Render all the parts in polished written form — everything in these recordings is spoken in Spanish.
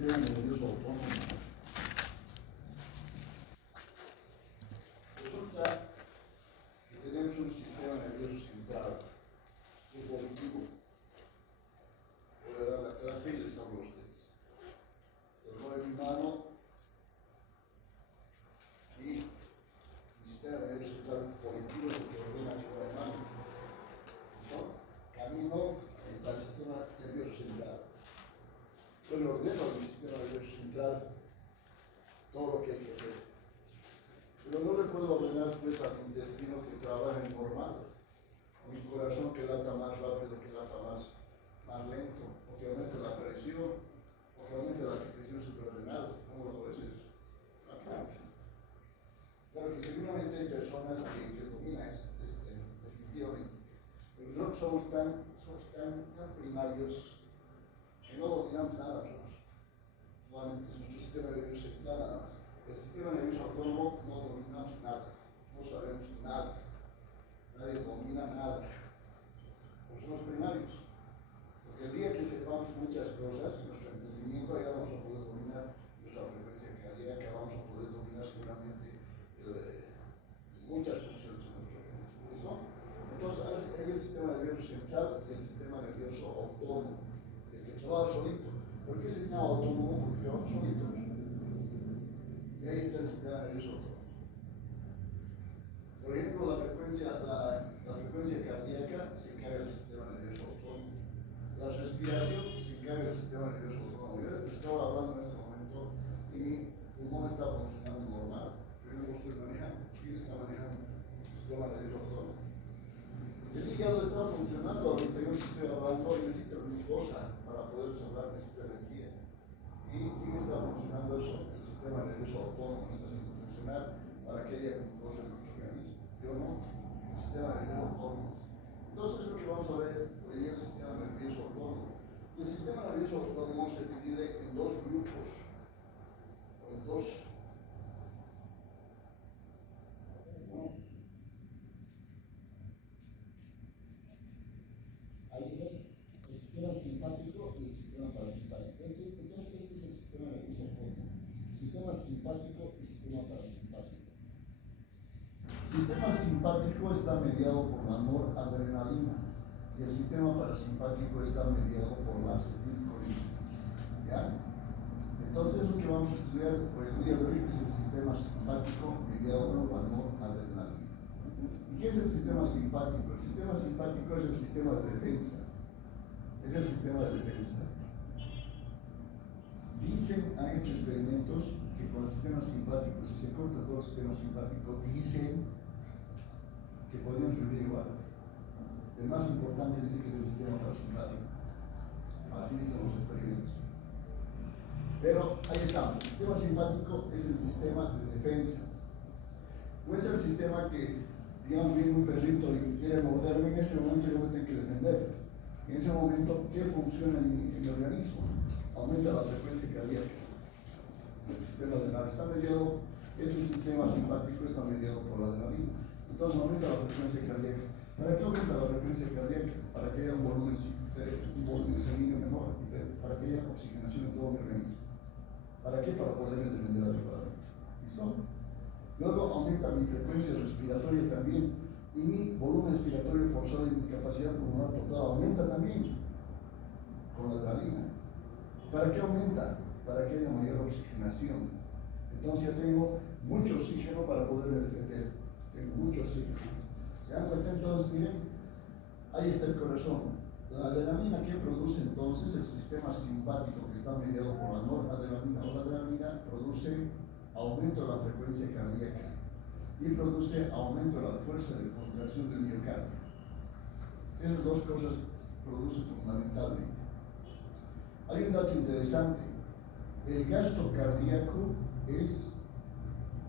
sistema nervioso autónomo. Resulta que tenemos un sistema nervioso central, que es volitivo. Voy a dar la clase y les hablo a ustedes. Los mueve mi mano y mi sistema nervioso central volitivo es el que ordena mi mano. ¿No? Camino al sistema nervioso central. Yo le ordeno al sistema nervioso central todo lo que hay que hacer. Pero no le puedo ordenar pues a mi intestino que trabaje normal, a mi corazón que lata más rápido, que lata más lento, o que aumente la presión, o que aumente la secreción suprarrenal. ¿Cómo lo ves eso? Claro que seguramente hay personas que dominan eso, definitivamente. Pero no somos tan primarios que no dominamos nada nosotros. Solamente es nuestro sistema nervioso central nada más. El sistema nervioso autónomo no dominamos nada, no sabemos nada, nadie domina nada, porque somos primarios. Porque el día que sepamos muchas cosas, nuestro entendimiento, ya vamos a poder dominar nuestra frecuencia cardíaca, vamos a poder dominar seguramente muchas funciones de nuestro organismo. ¿No? Entonces hay el sistema nervioso central y el sistema nervioso autónomo, el que trabaja solito. ¿Por qué se llama autónomo? Porque trabaja solito. Y ahí está el sistema nervioso autónomo. Por ejemplo, la frecuencia cardíaca se encarga del sistema nervioso autónomo. La respiración se encarga del sistema nervioso autónomo. Yo estaba hablando en este momento y mi pulmón está funcionando normal. Yo no lo estoy manejando. ¿Quién está manejando el sistema nervioso autónomo? El hígado está funcionando ahorita. Yo estoy hablando y necesito glucosa para poder salvar, necesito energía. ¿Y quién está funcionando eso? El sistema nervioso autónomo está haciendo funcionar para que haya glucosa en nuestro organismo. Yo no, el sistema nervioso autónomo. Entonces es lo que vamos a ver hoy día, el sistema nervioso autónomo. Y el sistema nervioso autónomo se divide en dos grupos, o en dos. Ahí está el sistema simpático y el sistema parasimpático. Entonces, este es el sistema nervioso autónomo. Sistema simpático y sistema parasimpático. El sistema simpático está mediado por la noradrenalina y el sistema parasimpático está mediado por la acetilcolina. ¿Ya? Entonces lo que vamos a estudiar por el día de hoy es el sistema simpático mediado por la noradrenalina. ¿Y qué es el sistema simpático? El sistema simpático es el sistema de defensa. Es el sistema de defensa. Han hecho experimentos que con el sistema simpático, si se corta todo el sistema simpático, dicen que podríamos vivir igual. El más importante dice que es el sistema parasimpático. Así dicen los experimentos. Pero ahí estamos. El sistema simpático es el sistema de defensa. No es el sistema que, digamos, viene un perrito y quiere morderme, en ese momento yo me tengo que defender. En ese momento, ¿qué funciona en mi organismo? Aumenta la frecuencia cardíaca. El sistema adrenal está mediado, este sistema simpático está mediado por la adrenalina. Entonces aumenta la frecuencia cardíaca. ¿Para qué aumenta la frecuencia cardíaca? Para que haya un volumen sanguíneo mejor, para que haya oxigenación en todo mi organismo. ¿Para qué? Para poderme defender adecuadamente. ¿Listo? Luego aumenta mi frecuencia respiratoria también y mi volumen respiratorio forzado y mi capacidad pulmonar total aumenta también con la adrenalina. ¿Para qué aumenta? Para que haya mayor oxigenación. Entonces ya tengo mucho oxígeno para poderme defender. Tengo mucho oxígeno. ¿Se dan cuenta? Entonces, miren, ahí está el corazón. La adrenalina que produce entonces el sistema simpático que está mediado por la noradrenalina. La adrenalina produce aumento de la frecuencia cardíaca y produce aumento de la fuerza de contracción del miocardio. Esas dos cosas producen fundamentalmente. Hay un dato interesante. El gasto cardíaco es.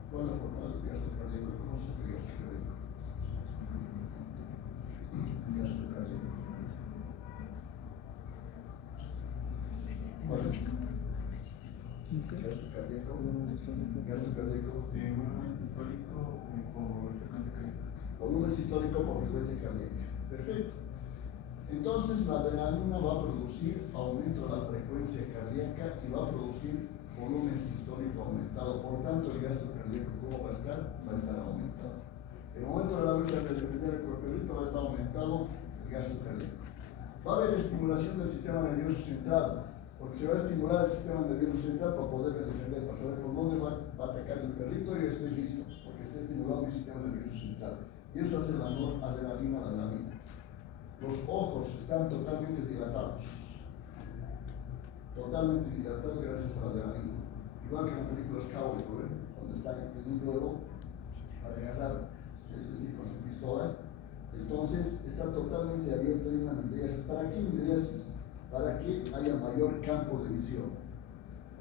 ¿Cuál es la fórmula del gasto cardíaco? ¿Cómo se llama el gasto cardíaco? El gasto cardíaco. ¿Cuál es? Gasto cardíaco. Gasto cardíaco. Volumen sistólico por frecuencia cardíaca. Volumen sistólico por frecuencia cardíaca. Perfecto. Entonces la adrenalina va a producir aumento de la frecuencia cardíaca y va a producir volumen sistólico aumentado. Por tanto, el gasto cardíaco, ¿cómo va a estar? Va a estar aumentado. En el momento de la lucha de defender el corpelito va a estar aumentado el gasto cardíaco. Va a haber estimulación del sistema nervioso central, porque se va a estimular el sistema nervioso central para poder defender, para saber por dónde va a atacar el perrito y esté listo, porque está estimulado el sistema nervioso central. Y eso hace la noradrenalina, la adrenalina. Los ojos están totalmente dilatados gracias a la adrenalina. Igual que en las películas Cowboy, donde están en un globo para agarrar, es decir, con su pistola. Entonces está totalmente abierto, hay una midriasis. ¿Para qué midriasis? Para que haya mayor campo de visión.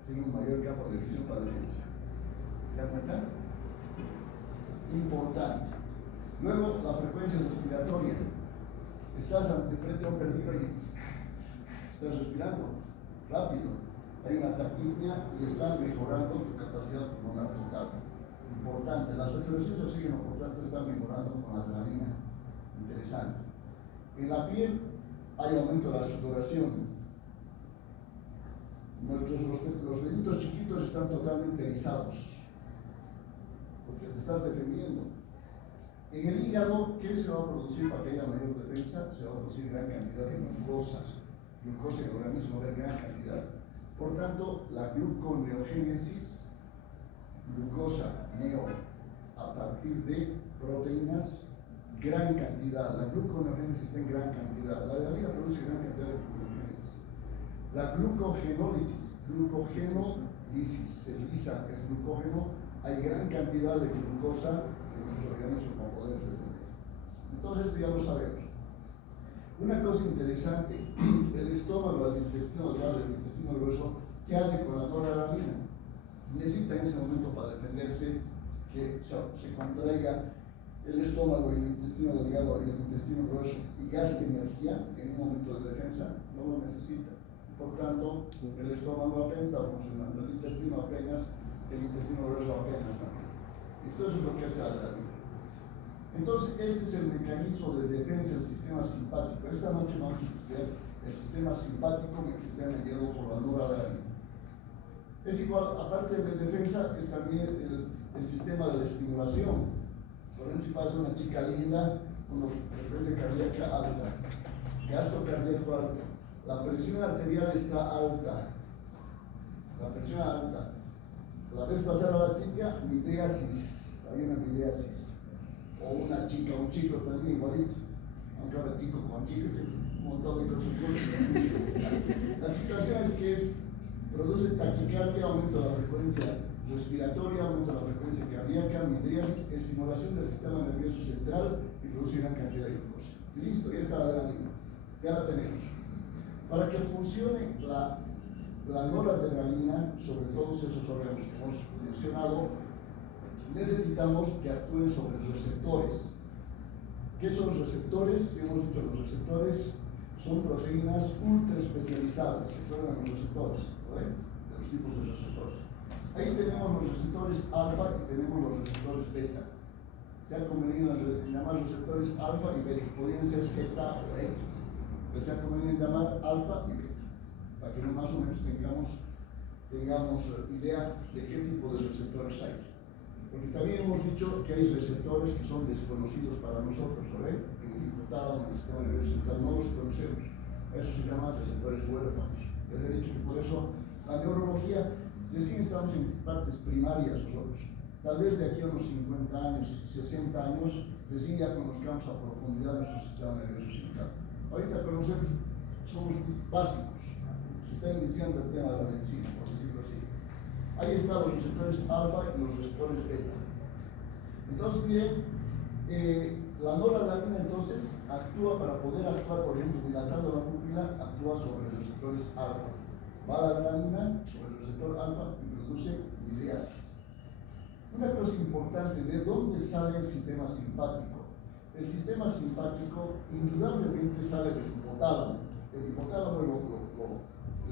Tiene un mayor campo de visión para defensa. ¿Se dan cuenta? Importante. Luego, la frecuencia respiratoria. Estás frente a un peligro y estás respirando rápido. Hay una taquipnia y está mejorando tu capacidad pulmonar total. Importante. La saturación de oxígeno, por tanto, está mejorando con la adrenalina. Interesante. En la piel hay aumento de la sudoración. Los deditos chiquitos están totalmente erizados porque te estás defendiendo. En el hígado, ¿qué se va a producir para que haya mayor defensa? Se va a producir gran cantidad de glucosa en el organismo, de gran cantidad. Por tanto, la gluconeogénesis, glucosa neo, a partir de proteínas, gran cantidad. La gluconeogénesis está en gran cantidad. La adrenalina produce gran cantidad de gluconeogénesis. La glucogenólisis, se lisa el glucógeno, hay gran cantidad de glucosa en nuestro organismo para poder defender. Entonces, esto ya lo sabemos. Una cosa interesante, el estómago, el intestino delgado, el intestino grueso, ¿qué hace con la noradrenalina? Necesita en ese momento para defenderse que se contraiga el estómago y el intestino delgado y el intestino grueso y gaste energía en un momento de defensa, no lo necesita. Por tanto, el estómago apenas está funcionando, el intestino apenas, el intestino grueso apenas también. Esto es lo que hace la adrenalina. Entonces, este es el mecanismo de defensa del sistema simpático. Esta noche vamos a estudiar el sistema simpático que está mediado por la noradrenalina. Es igual, aparte de defensa, es también el sistema de la estimulación. Por ejemplo, si pasa una chica linda, una frecuencia cardíaca alta, gasto cardíaco alto, la presión arterial está alta, la ves pasar a la chica, midriasis, hay una midriasis. O una chica, un chico también igualito, aunque ahora chico con chico, un montón de cosas. La situación es que produce taquicardia, aumento de la frecuencia respiratoria, aumento de la frecuencia cardíaca, midriasis, estimulación del sistema nervioso central y produce gran cantidad de glucosa. Y listo, ya está la adrenalina, ya la tenemos. Para que funcione la noradrenalina sobre todos esos órganos que hemos mencionado, necesitamos que actúen sobre los receptores. ¿Qué son los receptores? Hemos dicho, los receptores son proteínas ultra especializadas. ¿Recuerdan los receptores? De los tipos de receptores. Ahí tenemos los receptores alfa y tenemos los receptores beta. Se ha convenido en llamar receptores alfa y beta, podrían ser Z o X, pero se ha convenido en llamar alfa y beta, para que más o menos tengamos idea de qué tipo de receptores hay. Porque también hemos dicho que hay receptores que son desconocidos para nosotros, ¿no? En el hipotálamo, en el sistema nervioso central, no los conocemos. Eso se llama receptores huérfanos. Les he dicho que por eso la neurología recién estamos en partes primarias nosotros. Tal vez de aquí a unos 50 años, 60 años, recién ya conozcamos a profundidad nuestro sistema nervioso central. Ahorita conocemos, somos básicos. Se está iniciando el tema de la medicina, por decirlo así. Ahí están los receptores alfa y los receptores beta. Entonces, miren, la noradrenalina entonces actúa para poder actuar, por ejemplo, dilatando la pupila, actúa sobre los receptores alfa. Va la adrenalina sobre el receptor alfa y produce midriasis. Una cosa importante, ¿de dónde sale el sistema simpático? El sistema simpático indudablemente sale del hipotálamo. El hipotálamo es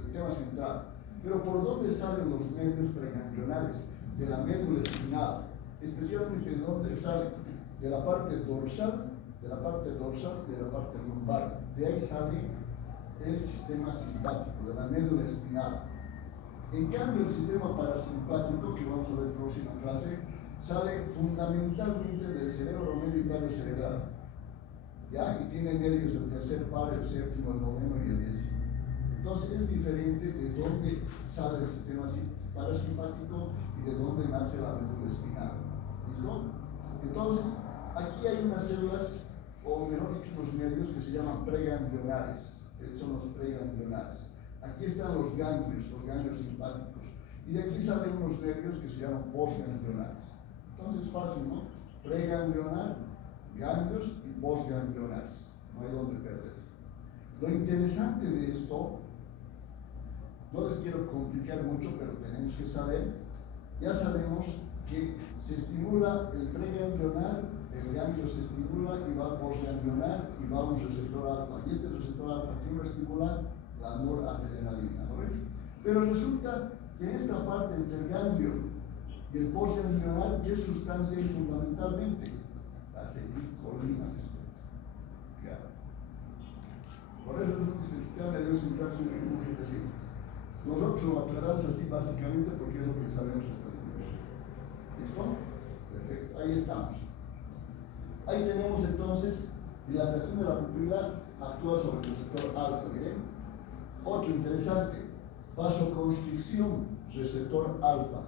el tema central. Pero ¿por dónde salen los nervios preganglionales? De la médula espinal. Especialmente de dónde salen, de la parte dorsal de la parte dorsal y de la parte lumbar. De ahí sale el sistema simpático, de la médula espinal. En cambio, el sistema parasimpático, que vamos a ver en la próxima clase, sale fundamentalmente del cerebro medio y tallo cerebral. ¿Ya? Y tiene nervios del tercer par, el séptimo, el noveno y el décimo. Entonces es diferente de dónde sale el sistema parasimpático y de dónde nace la médula espinal. ¿Listo? Entonces, aquí hay unas células, o mejor dicho, unos nervios que se llaman preganglionares. Son los preganglionares. Aquí están los ganglios simpáticos. Y de aquí salen unos nervios que se llaman postganglionares. Entonces, fácil, ¿no? Preganglionar, ganglios y postganglionares. No hay donde perderse. Lo interesante de esto, no les quiero complicar mucho, pero tenemos que saber, ya sabemos que se estimula el preganglionar, el ganglio se estimula y va al postganglionar y va a un receptor alfa. Y este receptor alfa, ¿quién lo estimula? La noradrenalina, ¿no ven? Pero resulta que en esta parte entre el ganglio y el postganglionar, ¿qué sustancia hay fundamentalmente? La acetilcolina. Por eso es el sistema nervioso central muy específico. Nosotros lo aclaramos así básicamente porque es lo que sabemos hasta el momento. ¿Listo? Perfecto, ahí estamos. Ahí tenemos entonces dilatación de la pupila, actúa sobre el receptor alfa, miren. Otro interesante, vasoconstricción, receptor alfa.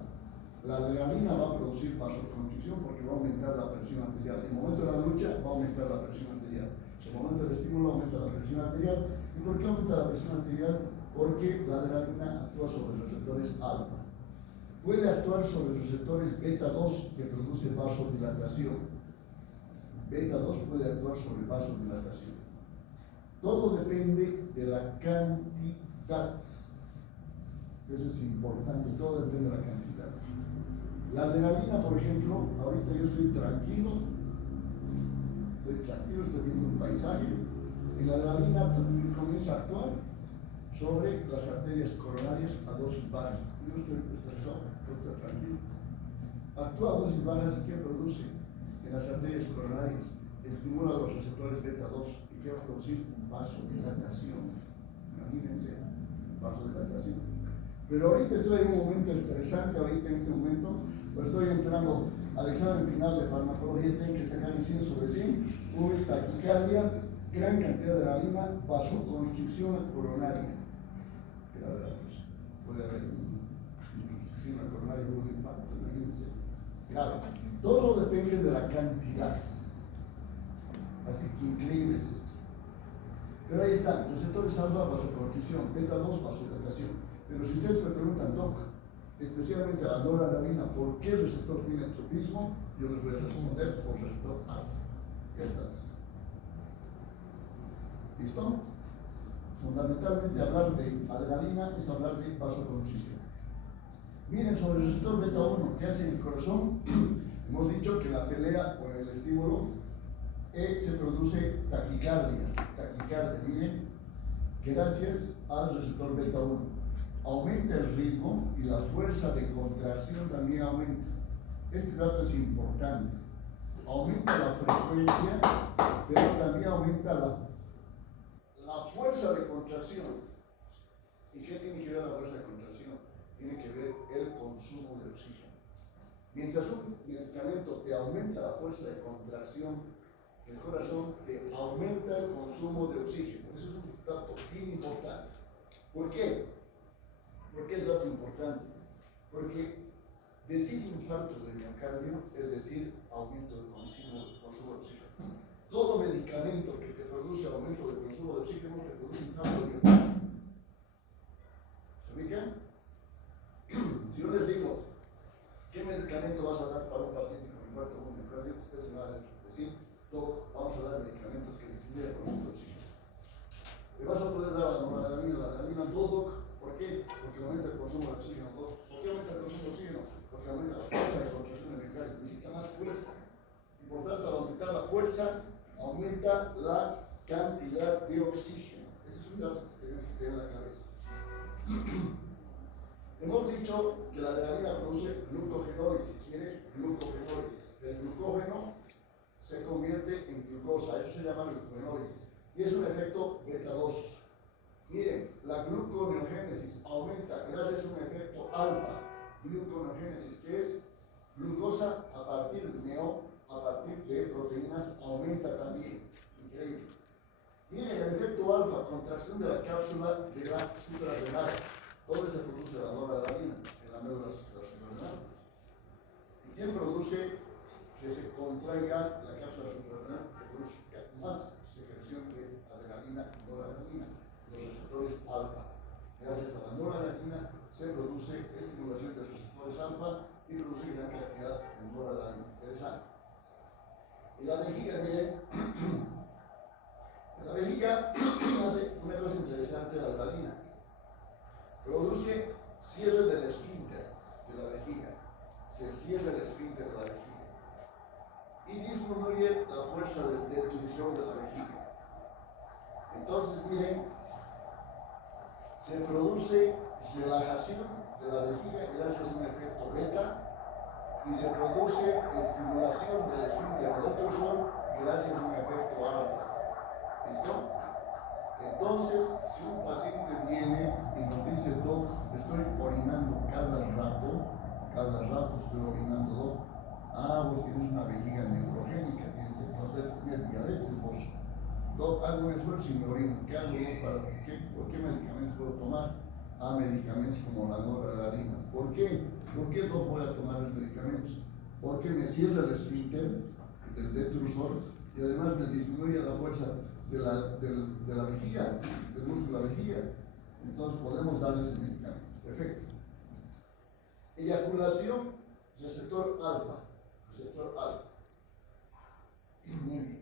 La adrenalina va a producir vasoconstricción porque va a aumentar la presión arterial. En el momento de la lucha va a aumentar la presión arterial. En el momento del estímulo aumenta la presión arterial. ¿Y por qué aumenta la presión arterial? Porque la adrenalina actúa sobre los receptores alfa. Puede actuar sobre los receptores beta 2 que produce vasodilatación. Beta 2 puede actuar sobre vasodilatación. Todo depende de la cantidad. Eso es importante, todo depende de la cantidad. La adrenalina, por ejemplo, ahorita yo estoy tranquilo, estoy viendo un paisaje, y la adrenalina comienza a actuar sobre las arterias coronarias a dosis bajas. Yo estoy estresado, estoy tranquilo. Actúa a dosis bajas y ¿qué produce? En las arterias coronarias estimula los receptores beta 2 y ¿qué va a producir? Vasodilatación. Imagínense, vasodilatación. Pero ahorita estoy en un momento estresante, ahorita en este momento, pues estoy entrando al examen final de farmacología, tengo que sacar el 100 sobre 100, una taquicardia, gran cantidad de adrenalina, vasoconstricción coronaria. Que la verdad, pues, puede haber insuficiencia coronaria y un impacto, imagínense. Claro, todo depende de la cantidad. Así que increíble es esto. Pero ahí están, receptores alfa, vasoconstricción, beta 2, vasodilatación. Pero si ustedes me preguntan, Doc, especialmente a la noradrenalina, ¿por qué el receptor tiene tropismo? Yo les voy a responder por receptor alfa. Ya está. ¿Listo? Fundamentalmente hablar de adrenalina es hablar de vasoconstricción. Miren, sobre el receptor beta 1, ¿qué hace en el corazón? Hemos dicho que la pelea o el estímulo se produce taquicardia. Taquicardia, miren, gracias al receptor beta 1. Aumenta el ritmo y la fuerza de contracción también aumenta. Este dato es importante. Aumenta la frecuencia, pero también aumenta la fuerza de contracción. ¿Y qué tiene que ver la fuerza de contracción? Tiene que ver el consumo de oxígeno. Mientras un medicamento te aumenta la fuerza de contracción del corazón, te aumenta el consumo de oxígeno. Eso es un dato bien importante. ¿Por qué? ¿Por qué es dato importante? Porque decir infarto de miocardio es decir aumento del consumo de oxígeno. Todo medicamento que te produce aumento del consumo de oxígeno te produce infarto de miocardio. ¿Se ubican? Si yo les digo, ¿qué medicamento vas a dar para un paciente con infarto de miocardio? Ustedes me van a decir, Doc, vamos a dar medicamentos que disminuyan el consumo de oxígeno. Le vas a poder dar la adrenalina, no, Doc. ¿Por qué? Porque aumenta el consumo de oxígeno. ¿Por qué aumenta el consumo de oxígeno? Porque aumenta la fuerza de contracción del miocardio. Necesita más fuerza. Y por tanto, al aumentar la fuerza, aumenta la cantidad de oxígeno. Ese es un dato que tenemos que tener en la cabeza. Hemos dicho que la adrenalina produce glucogenólisis. ¿Quiere? Glucogenólisis. El glucógeno se convierte en glucosa, eso se llama glucogenólisis, y es un efecto beta 2. Miren, la gluconeogénesis aumenta gracias a un efecto alfa, gluconeogénesis, que es glucosa a partir de proteínas, aumenta también, increíble. Miren el efecto alfa, contracción de la cápsula de la suprarrenal. ¿Dónde se produce la noradrenalina? En la médula suprarrenal. ¿Y quién produce que se contraiga la cápsula suprarrenal? Que produce más secreción de adrenalina y noradrenalina, los receptores alfa. Gracias a la noradrenalina se produce estimulación de los receptores alfa y produce gran cantidad de noradrenalina. Interesante. Y la vejiga, miren, la vejiga hace una cosa interesante, la adrenalina. Produce cierre del esfínter de la vejiga. Se cierra el esfínter de la vejiga. Y disminuye la fuerza de destrucción de la vejiga. Entonces, miren, se produce relajación de la vejiga gracias a un efecto beta y se produce estimulación del esfínter retrosor gracias a un efecto alfa. ¿Listo? Entonces, si un paciente viene y nos dice, doc, estoy orinando cada rato estoy orinando, doc. Ah, vos tienes una vejiga neurogénica, tienes entonces diabetes, vos. Doc, hago un esfuerzo y me orino. ¿Qué hago, doc? ¿Por qué medicamentos puedo tomar? Ah, medicamentos como la noradrenalina. ¿Por qué? ¿Por qué no voy a tomar los medicamentos? Porque me cierra el esfínter del detrusor y además me disminuye la fuerza de la vejiga, del músculo de la vejiga. Entonces podemos darle ese medicamento. Perfecto. Eyaculación, receptor alfa. Muy bien.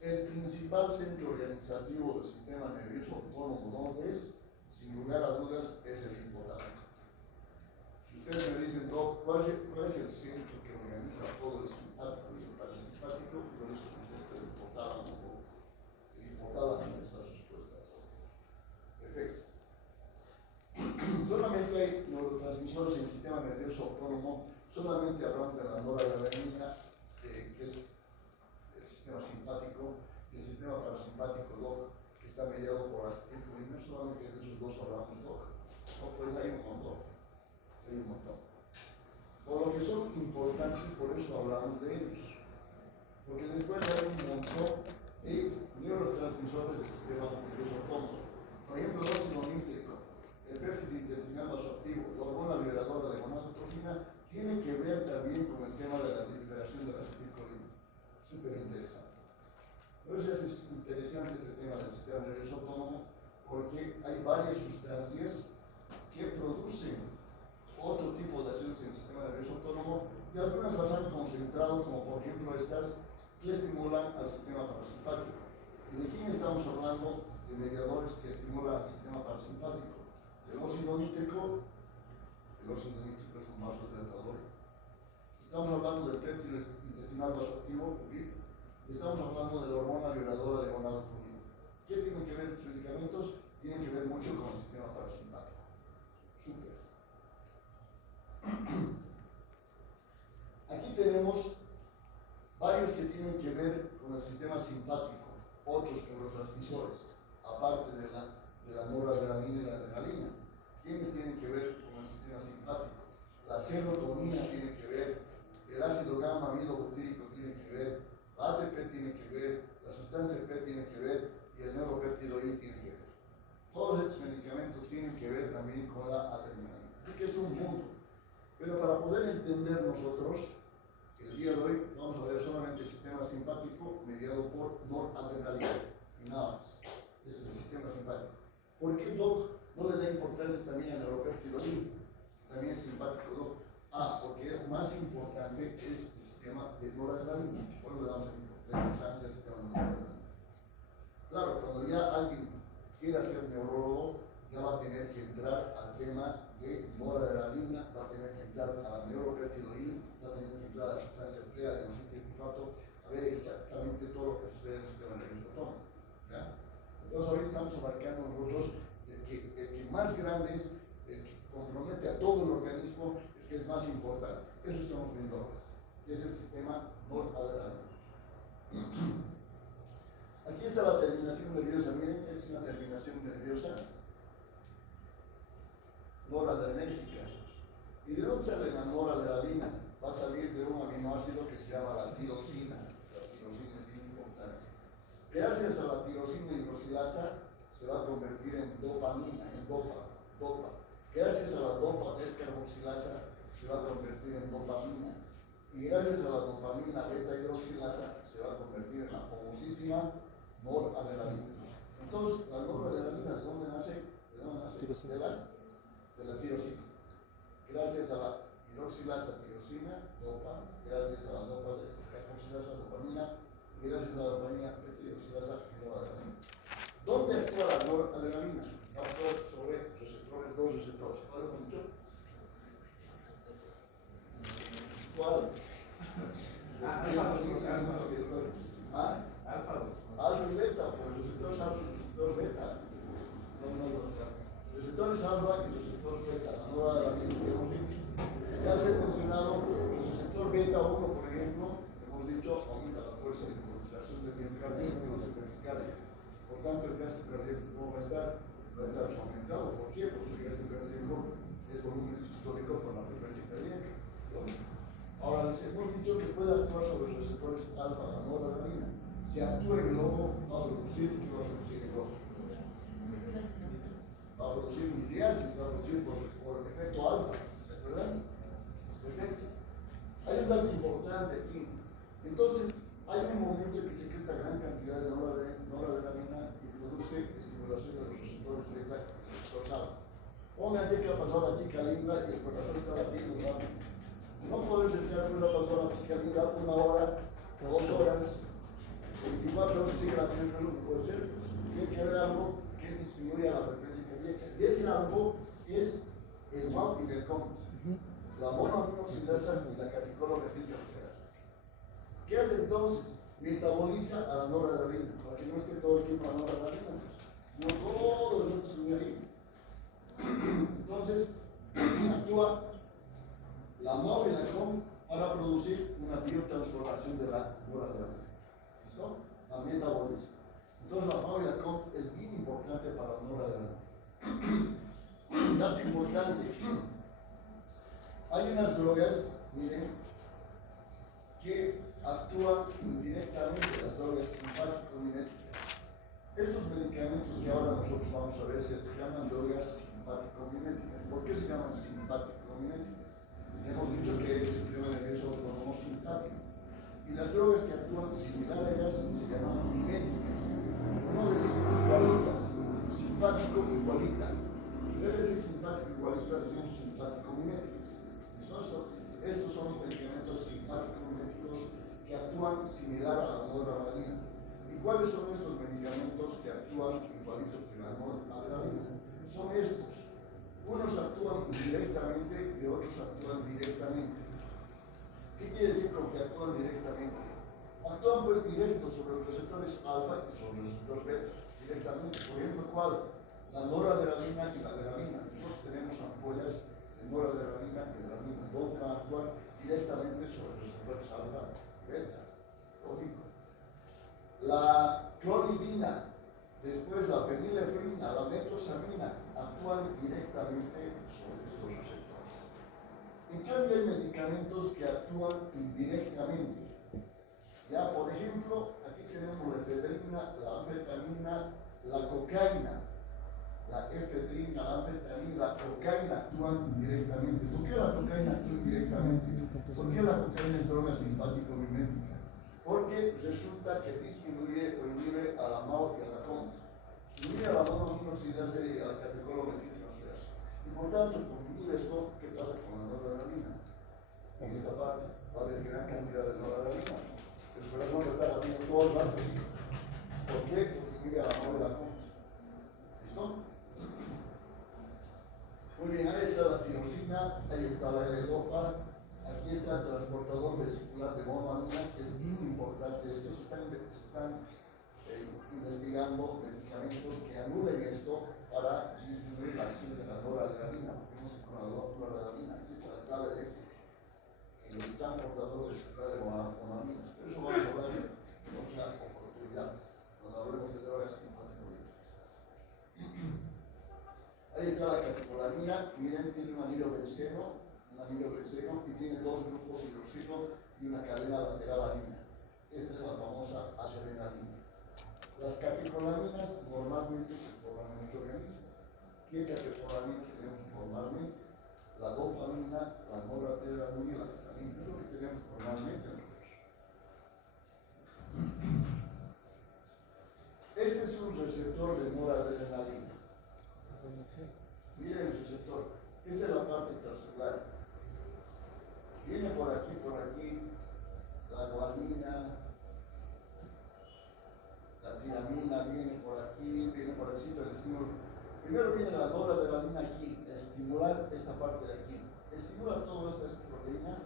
El principal centro organizativo del sistema nervioso autónomo, ¿no? Es, sin lugar a dudas, es el hipotálamo. Si ustedes me dicen, doc, ¿cuál es el centro que organiza todo el simpático y el parasimpático? Yo les contesto el hipotálamo. El hipotálamo es la respuesta a todo. Perfecto. Solamente hay neurotransmisores en el sistema nervioso autónomo, solamente hablamos de la noradrenalina, que es el sistema simpático, y el sistema parasimpático, doc, que está mediado por acetilcolina. Solamente de esos dos hablamos, doc. No, pues hay un montón. Por lo que son importantes, por eso hablamos de ellos. Porque después hay un montón de neurotransmisores del sistema nervioso autónomo. Por ejemplo, el óxido nítrico, el péptido intestinal vasoactivo, la hormona liberadora de gonadotropina, tiene que ver también con el tema de la liberación de la acetilcolina. Súper interesante. Por eso es interesante este tema del sistema nervioso autónomo, porque hay varias sustancias que producen otro tipo de acciones en el sistema nervioso autónomo y algunas las han concentrado, como por ejemplo estas que estimulan al sistema parasimpático. ¿Y de quién estamos hablando? De mediadores que estimulan al sistema parasimpático. El óxido nítrico es un vasodilatador. Estamos hablando del péptido intestinal vasoactivo, y estamos hablando de la hormona liberadora de gonadotropina. ¿Qué tienen que ver los medicamentos? Tienen que ver mucho con el sistema parasimpático. Súper. Aquí tenemos varios que tienen que ver con el sistema simpático, otros neurotransmisores, aparte de la noradrenalina y la adrenalina. ¿Quiénes tienen que ver con el sistema simpático? La serotonina tiene que ver, el ácido gamma amilobutírico tiene que ver, la ATP tiene que ver, la sustancia P tiene que ver y el neuropéptido I tiene que ver. Todos estos medicamentos tienen que ver también con la adrenalina. Así que es un mundo. Pero para poder entender nosotros, el día de hoy vamos a ver solamente el sistema simpático mediado por noradrenalina y nada más. Ese es el sistema simpático. ¿Por qué, doc, no le da importancia también al neuropéptido I? También es simpático, doc. Ah, porque es más importante es el sistema de noradrenalina. Por eso le damos la importancia al sistema de noradrenalina. Claro, cuando ya alguien quiera ser neurólogo, ya va a tener que entrar al tema de noradrenalina, va a tener que entrar a la neuropéptido-I, va a tener que entrar a la sustancia P, adenosíntrifosfato, a ver exactamente todo lo que sucede en el sistema nervioso autónomo. Entonces ahorita estamos abarcando nosotros el que más grande es, el que compromete a todo el organismo, el que es más importante. Eso estamos viendo ahora, que es el sistema noradrenalina. Aquí está la terminación nerviosa, miren, es una terminación nerviosa noradrenérgica. ¿Y de dónde sale la noradrenalina? Va a salir de un aminoácido que se llama la tirosina. La tirosina es bien importante. Gracias a la tirosina hidroxilasa se va a convertir en dopamina, en dopa. Gracias a la dopa descarboxilasa se va a convertir en dopamina. Y gracias a la dopamina beta hidroxilasa se va a convertir en la famosísima noradrenalina. Entonces, la noradrenalina, ¿de dónde nace? ¿De dónde nace? De la tirosina. Gracias a la hidroxilasa, tirosina, dopa. Gracias a la dopa descarboxilasa, dopamina. Y gracias a la dopamina beta hidroxilasa, noradrenalina. ¿Dónde actúa la noradrenalina? Va a actuar sobre receptores, dos receptores. ¿Cuál hemos dicho? ¿Cuál? Alfa y beta, pues receptores alfa y receptores beta. Receptores alfa y receptores beta, la noradrenalina. Ya se ha mencionado el receptor beta 1, por ejemplo, hemos dicho, aumenta la fuerza de inmovilización del miocardio y no se taquicardia. Por tanto, el gasto cardíaco va a estar aumentado. ¿Por qué? Porque el gasto cardíaco es volumen sistólico con la frecuencia cardíaca. ¿No? Ahora, les hemos dicho que puede actuar sobre los receptores alfa, la noradrenalina. Si actúa en el ojo, va a producir el ojo. Va a producir mitiasis, va a producir por efecto alfa. ¿Se acuerdan? Perfecto. Hay un dato importante aquí. Entonces, hay un momento en que se crea esta gran cantidad de noradrenalina y produce estimulación de los receptores beta y receptores alfa. Pónganse que ha pasado la chica linda y el corazón está latiendo rápido. No podemos desear que una pasó la chica linda 1 hora, 2 horas, 24 horas sigue latiendo, no puede ser. Tiene que haber algo que disminuya la frecuencia cardíaca. Y ese algo es el MAP y el COMT. La monoaminoxidasa y la catecolorretídroxidasa. ¿Qué hace entonces? Metaboliza a la noradrenalina, para que no esté todo el tiempo la noradrenalina. No todo el mundo se ahí. Entonces, actúa la MAO y la COM para producir una biotransformación de la noradrenalina. ¿Listo? La metabolismo. Entonces, la MAO y la COM es bien importante para la noradrenalina. Un dato importante. Hay unas drogas, miren, que actúan indirectamente, las drogas simpático-miméticas. Estos medicamentos que ahora nosotros vamos a ver se llaman drogas simpático-miméticas. ¿Por qué se llaman simpático-miméticas? Hemos dicho que es el sistema nervioso autónomo simpático. Y las drogas que actúan similar a ellas se llaman miméticas. No decir igualitas, simpático igualita. En vez de decir simpático igualita, decimos simpático-miméticas. Estos son los medicamentos simpático-miméticos que actúan similar a la noradrenalina. ¿Y cuáles son estos medicamentos que actúan igualito que la noradrenalina? Son estos. Unos actúan indirectamente y otros actúan directamente. ¿Qué quiere decir con que actúan directamente? Actúan pues directo sobre los receptores alfa y sobre los receptores beta. Directamente. Por ejemplo, ¿cuál? La noradrenalina y la adrenalina. Nosotros tenemos ampollas de noradrenalina y adrenalina, donde van a actuar directamente sobre los receptores alfa y beta. Lógico. La clonidina, después la fenilefrina, la metosamina, actúan directamente sobre estos receptores. En cambio, hay medicamentos que actúan indirectamente. Ya, por ejemplo, aquí tenemos la efedrina, la anfetamina, la cocaína. La efedrina, la anfetamina, la cocaína actúan directamente. ¿Por qué la cocaína actúa indirectamente? ¿Por qué la cocaína es droga simpático-mimética? Porque resulta que disminuye o inhibe a la MAO y a la COMT. Inhibe a la monoaminoxidasa y a la catecolometiloxidasa. Y por tanto, como inhibe esto, ¿qué pasa con la noradrenalina? En esta parte va a haber gran cantidad de noradrenalina. El corazón va a estar latiendo todo el rato. ¿Por qué? Porque inhibe a la MAO y a la COMT. ¿Listo? Muy bien, ahí está la tirosina, ahí está la L-dopa, aquí está el transportador vesicular de monoaminas, que es bien importante. Estos están investigando medicamentos que anulen esto para disminuir la acción de la noradrenalina, porque no se con la noradrenalina. Aquí está la clave de éxito, en el transportador vesicular de monoaminas. Pero eso vamos a hablar en otra oportunidad, cuando hablemos Ahí está la catecolamina, miren, tiene un anillo benceno y tiene dos grupos hidroxilo y una cadena lateral alina. Esta es la famosa adrenalina. Las catecolaminas normalmente se forman en nuestro organismo. ¿Qué catecolaminas tenemos normalmente? La dopamina, la noradrenalina y la ketamina. Es lo que tenemos normalmente nosotros. Este es un receptor de noradrenalina. Miren el receptor. Esta es la parte intracelular. Viene por aquí, la guanina, la tiramina viene por aquí, viene por el sitio del estímulo. Primero viene la noradrenalina aquí, estimular esta parte de aquí. Estimula todas estas proteínas,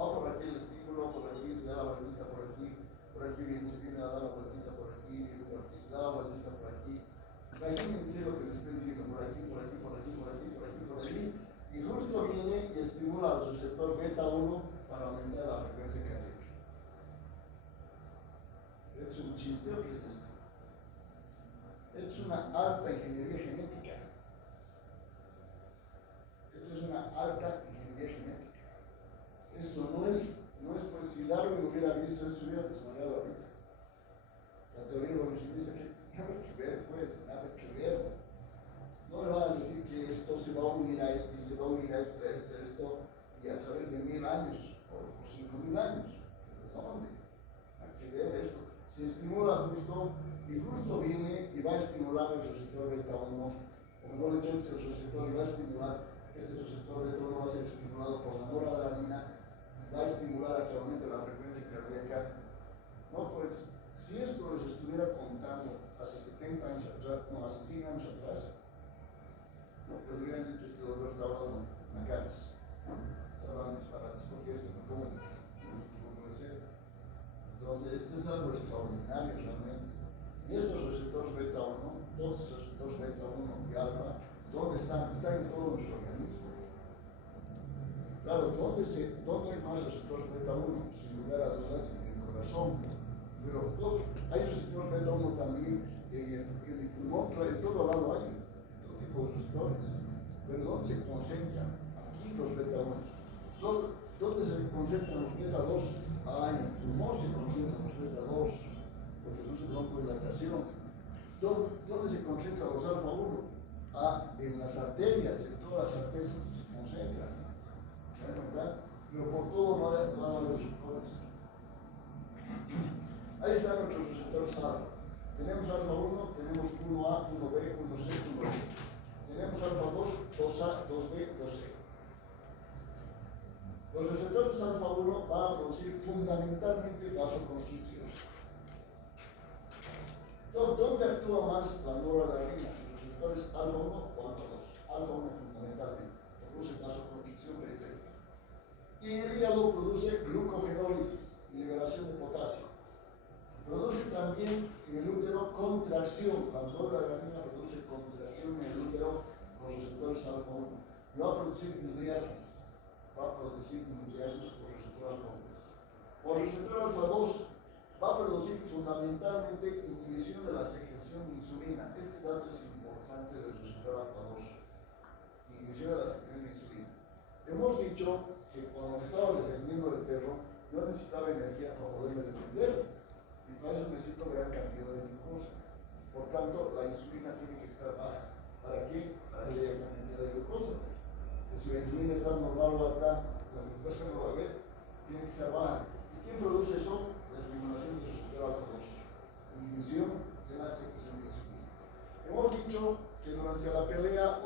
va por aquí el estímulo, por aquí se da la vueltita por aquí viene, se viene a dar la vueltita por aquí, viene por aquí, se da la vueltita por aquí. Imagínense lo que les estoy diciendo, por aquí, y justo viene y estimula al receptor beta 1 para aumentar la frecuencia cardíaca. ¿Es un chiste o qué es esto? Es una alta ingeniería genética. Esto es una alta ingeniería genética. Esto no es pues si Darwin hubiera visto esto, hubiera desmayado ahorita. La teoría evolucionista, que nada que ver, pues, nada que ver. No me van a decir que esto se va a unir a esto y se va a unir a esto, y a través de 1000 años o 5000 años. ¿Dónde? Hay que ver esto. Se estimula justo, y justo viene y va a estimular el receptor beta 1, o mejor dicho, el receptor y va a estimular, este receptor beta 1 va a ser estimulado por la noradrenalina, va a estimular a que aumente la frecuencia cardíaca. No, pues, si esto les estuviera contando hace 70 años atrás, no, hace 100 años atrás, no, pues hubieran dicho este doctor está hablando macanas, ¿no? Está hablando disparates, porque esto no puede ser. Entonces, esto es algo extraordinario realmente. Y estos receptores beta 1, dos receptores beta 1 y alfa, ¿dónde están? Están en todo nuestro organismo. Claro, ¿dónde hay más receptores beta 1? Sin lugar a dudas, en el corazón. Pero hay receptores beta 1 también en el pulmón, en todo lado hay. Tipo de receptores, pero ¿dónde se concentran? Aquí los beta 1. ¿Dónde se concentran los beta 2? En el pulmón se concentran los beta 2, porque produce broncodilatación. ¿Dónde se concentran los alfa 1? En las arterias, en todas las arterias se concentran. ¿Verdad? Pero por todo no hay receptores. Ahí están nuestros receptores alfa. Tenemos alfa 1, tenemos 1A, 1B, 1C, 1D. Tenemos alfa 2, 2A, 2B, 2C. Los receptores alfa 1 van a producir fundamentalmente vasoconstricción. ¿Dónde actúa más la noradrenalina? ¿Los receptores alfa 1 o alfa 2? Alfa 1 fundamentalmente. Produce vasoconstricción periférica. Y el hígado produce glucogenólisis y liberación de potasio. Produce también en el útero contracción. La noradrenalina produce contracción en el útero con receptores alfa 1. Y va a producir midriasis. Por receptor alfa 1. Por receptor alfa 2 va a producir fundamentalmente inhibición de la secreción de insulina. Este dato es importante del receptor alfa 2. Inhibición de la secreción de insulina. Hemos dicho que cuando me estaba defendiendo del perro, yo necesitaba energía para poderme defender. Y para eso necesito gran cantidad de glucosa. Por tanto, la insulina tiene que estar baja. ¿Para qué? Para que haya una cantidad de glucosa. Pues si la insulina está normal o alta, la glucosa no va a haber. Tiene que estar baja. ¿Y quién produce eso? La estimulación del receptor alfa 2. Inhibición de la secreción de insulina. Hemos dicho que durante la pelea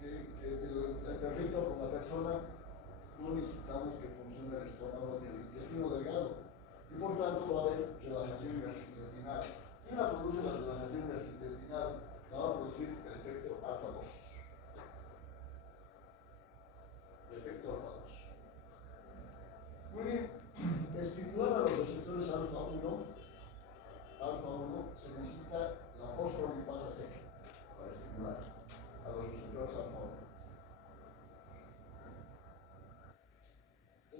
del perrito con la persona, no necesitamos que funcione el estómago ni el intestino delgado. Y por tanto va a haber relajación gastrointestinal. ¿Quién la produce la relajación gastrointestinal? La va a producir el efecto alfa 2. El efecto alfa 2. Muy bien. Estimular a los receptores alfa 1, se necesita la fosfolipasa seca para estimular a los receptores alfa 1.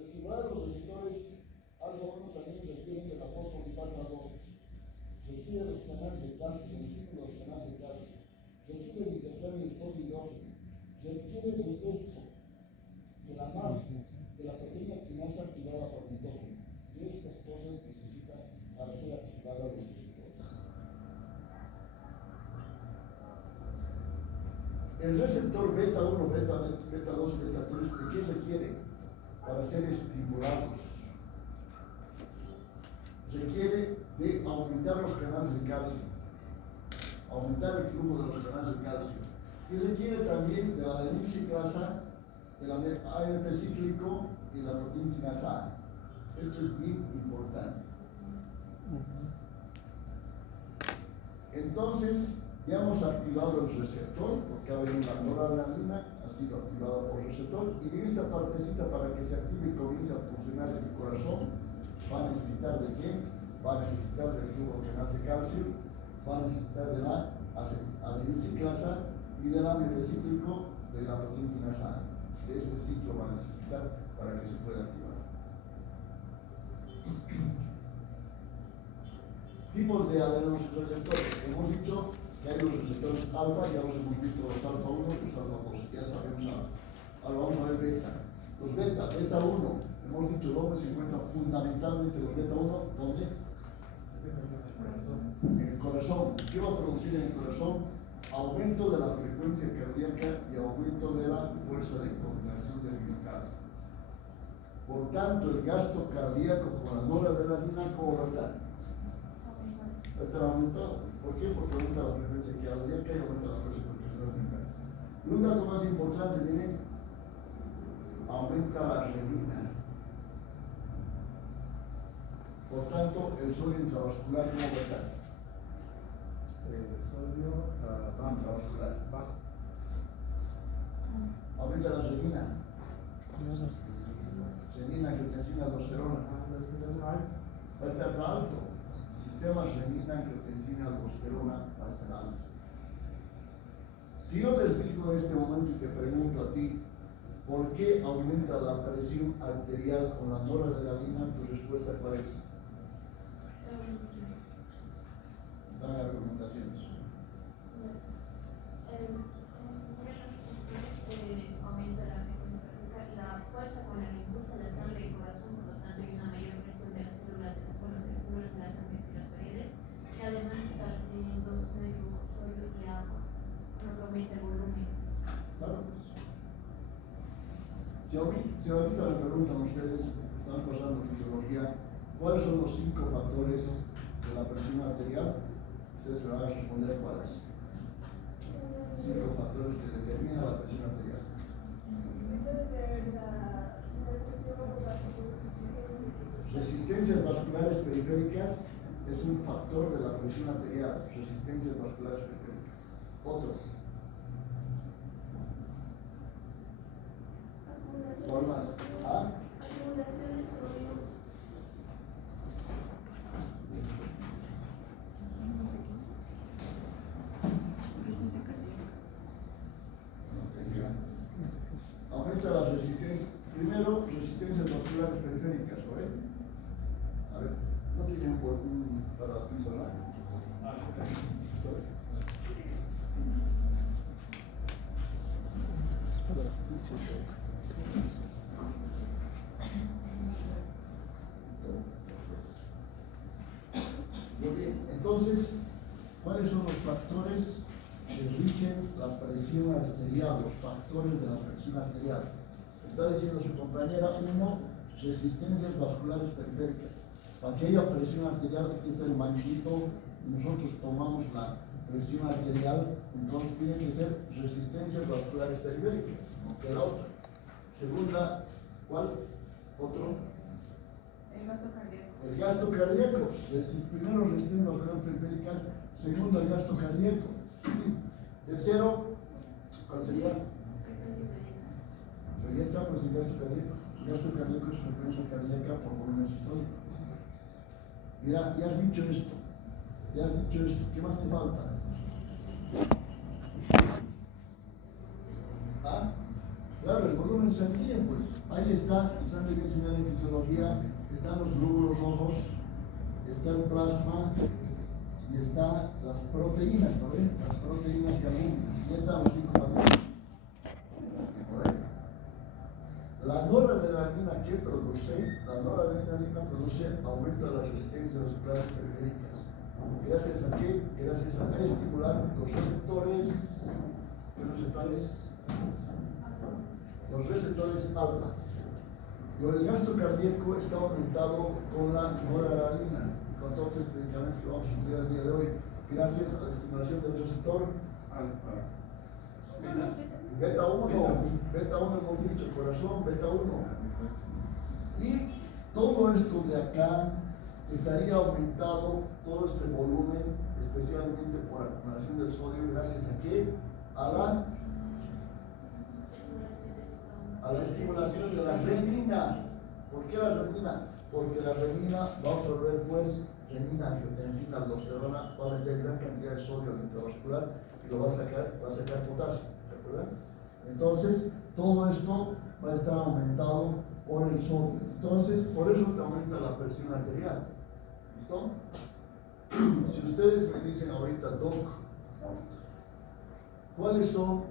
Estimular a los receptores alfa 1 también requieren de la fosfolipasa 2. Requiere los canales de calcio, el estímulo de los canales de calcio. Requiere el intercambio de sodio y requiere de esto, de la MAF, de la pequeña quinasa activada por nitrógeno, de estas cosas necesita para ser activada los receptores. El receptor beta 1, beta 2, beta 3, ¿de qué requiere? Para ser estimulados. Requiere de aumentar los canales de calcio, aumentar el flujo de los canales de calcio. Y requiere también de la adenosiclasa, del AMP cíclico y la proteína quinasa A. Esto es bien importante. Entonces, ya hemos activado el receptor, porque ha venido la noradrenalina, ha sido activada por el receptor, y en esta partecita, para que se active y comience a funcionar en el corazón, va a necesitar de qué? Va a necesitar del flujo renal de calcio, va a necesitar de la adenosiclasa y del AMP cíclico de la proteína quinasa A. De este ciclo va a necesitar para que se pueda activar. Tipos de adenoreceptores. Hemos dicho que hay los receptores alfa, ya los hemos visto los alfa 1, los alfa 2, ya sabemos alfa. Ahora vamos a ver beta. Los beta 1, hemos dicho dónde se encuentran fundamentalmente los beta 1, ¿dónde? En el corazón. ¿Qué va a producir en el corazón? Aumento de la frecuencia cardíaca y aumento de la fuerza de contracción del miocardio. Por tanto, el gasto cardíaco con la noradrenalina, ¿cómo va a estar? Va a estar aumentado. ¿Por qué? Porque aumenta la frecuencia cardíaca y aumenta la fuerza de contracción del miocardio. Y un dato más importante, miren, aumenta la renina. Por tanto, el sodio intravascular, ¿cómo va a estar? El sodio Intravascular. bajo. Aumenta la renina. Renina, angiotensina, aldosterona. Va a estar alto. Sistema renina, angiotensina, aldosterona va a estar alto. Si yo les digo en este momento y te pregunto a ti, ¿por qué aumenta la presión arterial con la noradrenalina? ¿Tu respuesta cuál es? Dan argumentaciones. Aumenta la frecuencia cardíaca, la fuerza con la que impulsa la sangre y el corazón, por lo tanto hay una mayor presión de las células de la sangre y las paredes, y además está reteniendo sodio y agua, lo que aumenta el volumen. Claro. Si ahorita me preguntan ustedes, están pasando fisiología, ¿cuáles son los 5 factores de la presión arterial? Ustedes me van a responder cuáles. 5 factores que determinan la presión arterial. Resistencias vasculares periféricas es un factor de la presión arterial. Resistencias vasculares periféricas. Otro. ¿Cuál más? ¿Ah? Acumulación de sodio. Aumenta la resistencia. Primero, resistencias vasculares periféricas, ¿lo ven? A ver, no tienen un para piso, ¿no? Muy bien, entonces, ¿cuáles son los factores que rigen la presión arterial? Los factores de la presión arterial. Está diciendo su compañera, 1, resistencias vasculares periféricas. Para que haya presión arterial, aquí está el manguito, nosotros tomamos la presión arterial, entonces tiene que ser resistencias vasculares periféricas, no queda otra. Segunda, ¿cuál? Otro. El gasto cardíaco. El gasto cardíaco. Primero, resistencias vasculares periféricas. Segundo, el gasto cardíaco. Tercero, ¿cuál sería? Pues ya está, pues el gasto cardíaco. El gasto cardíaco es frecuencia cardíaca por volumen sistólico. Mira, ya has dicho esto. ¿Qué más te falta? ¿Ah? Claro, el volumen sanguíneo, pues ahí está, el sangre que enseñar en fisiología, están los glóbulos rojos, está el plasma y están las proteínas, ¿no ven? Las proteínas que abundan. Ya están los 5 factores. ¿qué produce? La noradrenalina produce aumento de la resistencia de las claves periféricas. ¿Gracias a qué? Gracias a estimular los receptores alfa. El gasto cardíaco está aumentado con la noradrenalina, con todos los medicamentos que vamos a estudiar el día de hoy, gracias a la estimulación del receptor Alfa. beta 1 hemos dicho, corazón, beta 1. Y todo esto de acá estaría aumentado, todo este volumen, especialmente por acumulación del sodio, gracias a qué? A la estimulación de la renina. ¿Por qué la renina? Porque la renina va a absorber pues renina, angiotensina, aldosterona, va a meter gran cantidad de sodio al intravascular y lo va a sacar potasio, ¿de acuerdo? Entonces, todo esto va a estar aumentado por el sodio. Entonces, por eso te aumenta la presión arterial. ¿Listo? Si ustedes me dicen ahorita, Doc, ¿cuáles son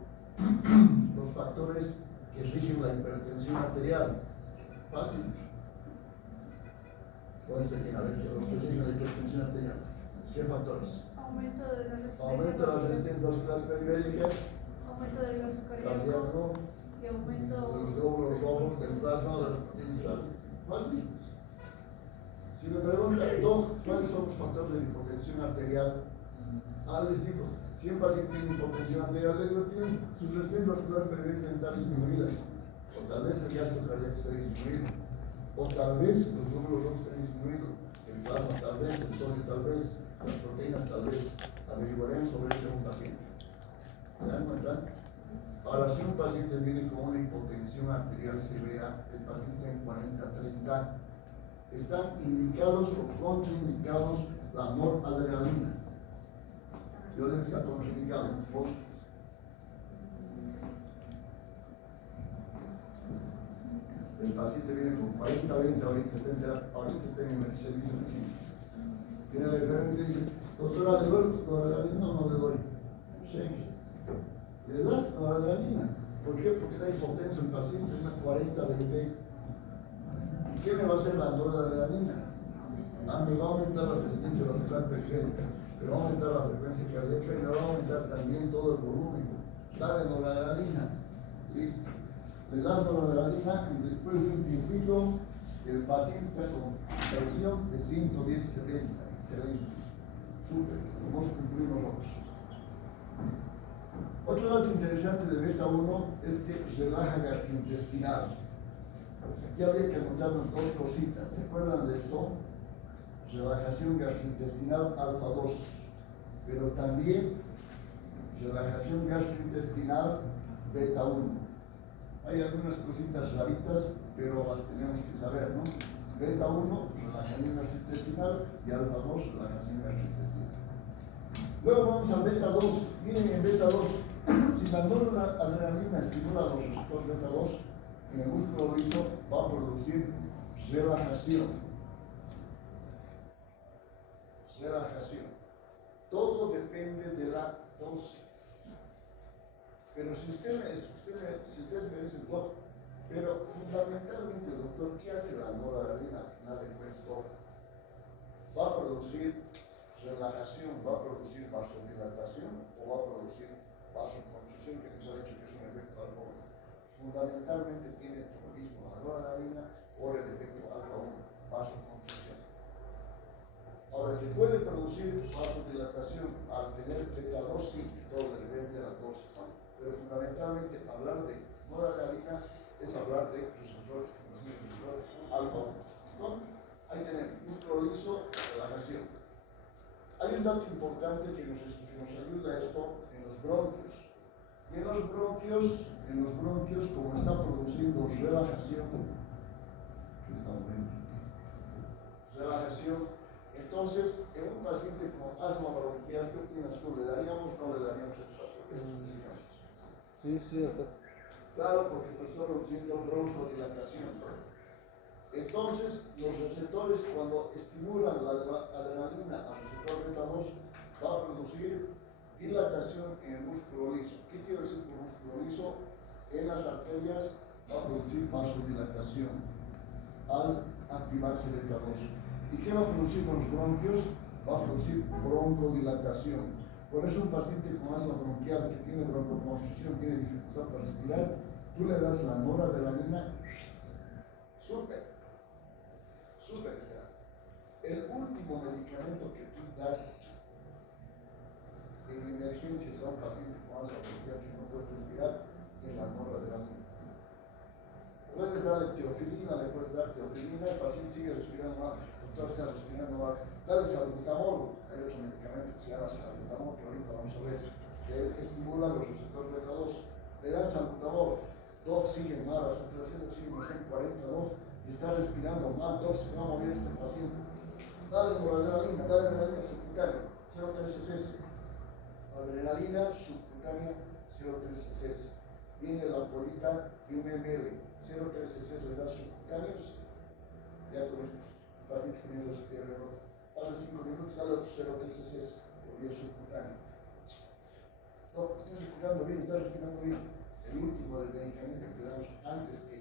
los factores que rigen la hipertensión arterial? Fácil. ¿Cuáles serían? A ver, los que rigen la hipertensión arterial. ¿Qué factores? Aumento de la resistencia. Aumento de las resistencias vasculares periféricas, Aumento del gasto cardíaco, cardíaco. Y aumento. de los glóbulos rojos, del plasma, de las proteínas. Fácil. Si me preguntan, Doc, ¿cuáles son los factores de hipotensión arterial? Les digo, si un paciente tiene hipotensión arterial, le digo, sus resistencias vasculares periféricas están disminuidas. O tal vez el gasto cardíaco esté disminuido. O tal vez los glóbulos rojos estén disminuidos. El plasma tal vez, el sodio tal vez, las proteínas tal vez. Averiguaremos sobre eso en un paciente. ¿Se dan cuenta? Ahora, si un paciente viene con una hipotensión arterial severa, el paciente está en 40-30, están indicados o contraindicados la noradrenalina. Yo digo que está contraindicado. Vos. El paciente viene con 40-20, ahorita está en el servicio de química. Viene la enfermera y dice, doctora, ¿le doy noradrenalina o no le doy? Sí. ¿Le das noradrenalina? ¿Por qué? Porque está hipotenso el paciente, es una 40-20. ¿Y qué me va a hacer la noradrenalina? Me va a aumentar la resistencia vascular periférica, me va a aumentar la frecuencia cardíaca y me va a aumentar también todo el volumen. Dale noradrenalina. Listo. Le das noradrenalina y después de un tiempito el paciente está con presión de 110-70. Excelente. Súper. Vamos a cumplir nosotros. Otro dato interesante de beta 1 es que relaja gastrointestinal. Aquí habría que anotarnos dos cositas. ¿Se acuerdan de esto? Relajación gastrointestinal alfa 2, pero también relajación gastrointestinal beta 1. Hay algunas cositas raritas, pero las tenemos que saber, ¿no? Beta 1, relajación gastrointestinal, y alfa 2, relajación gastrointestinal. Luego vamos al beta 2. Miren en beta 2, si la noradrenalina estimula los receptores beta 2, en el músculo liso va a producir relajación. Todo depende de la dosis. Pero si ustedes me dicen, Doc, pero fundamentalmente, doctor, ¿qué hace la noradrenalina al final de cuentas? ¿Va a producir relajación, va a producir vasodilatación o va a producir vasoconstricción, que nos ha dicho que es un efecto alfa 1? Fundamentalmente tiene lo mismo la noradrenalina por el efecto alfa 1, vasoconstricción. Ahora, que puede producir vasodilatación al tener beta 2, sí, todo depende de la dosis. Pero fundamentalmente hablar de noradrenalina es hablar de receptores alfa 1. ¿Listo? Ahí tenemos, músculo liso, relajación. Hay un dato importante que nos ayuda a esto en los bronquios. Y en los bronquios, como está produciendo relajación, entonces, en un paciente con asma bronquial, ¿qué opinas tú? ¿Le daríamos o no le daríamos estos casos? Sí, doctor. Claro, porque está produciendo broncodilatación. Entonces, los receptores, cuando estimulan la adrenalina al receptor beta 2, va a producir dilatación en el músculo liso. ¿Qué quiere decir por músculo liso? En las arterias va a producir vasodilatación. al activarse el beta 2. ¿Y qué va a producir con los bronquios? Va a producir broncodilatación. Por eso un paciente con asma bronquial que tiene broncoconstricción, tiene dificultad para respirar, tú le das la noradrenalina, súper está. El último medicamento que tú das en emergencias a un paciente con asma bronquial que no puede respirar es la noradrenalina. Puedes darle teofilina, el paciente sigue respirando mal, el doctor está respirando mal, dale salbutamol, hay otro medicamento que se llama salbutamol, que ahorita vamos a ver, que estimula los receptores beta 2, le dan salbutamol, Doc sigue mal, la saturación de oxígeno está en 42, y está respirando mal, Doc se va a morir este paciente, dale adrenalina subcutánea, 0,3 cc, adrenalina subcutánea 0,3 cc, viene la ampollita de 1 ml, 0,3 cc le das subcutáneos, ya con estos pacientes que vienen respirar error. Pasa 5 minutos, dale otros 0,3 cc por vía subcutánea. No, estás respirando bien, El último del medicamento que damos antes que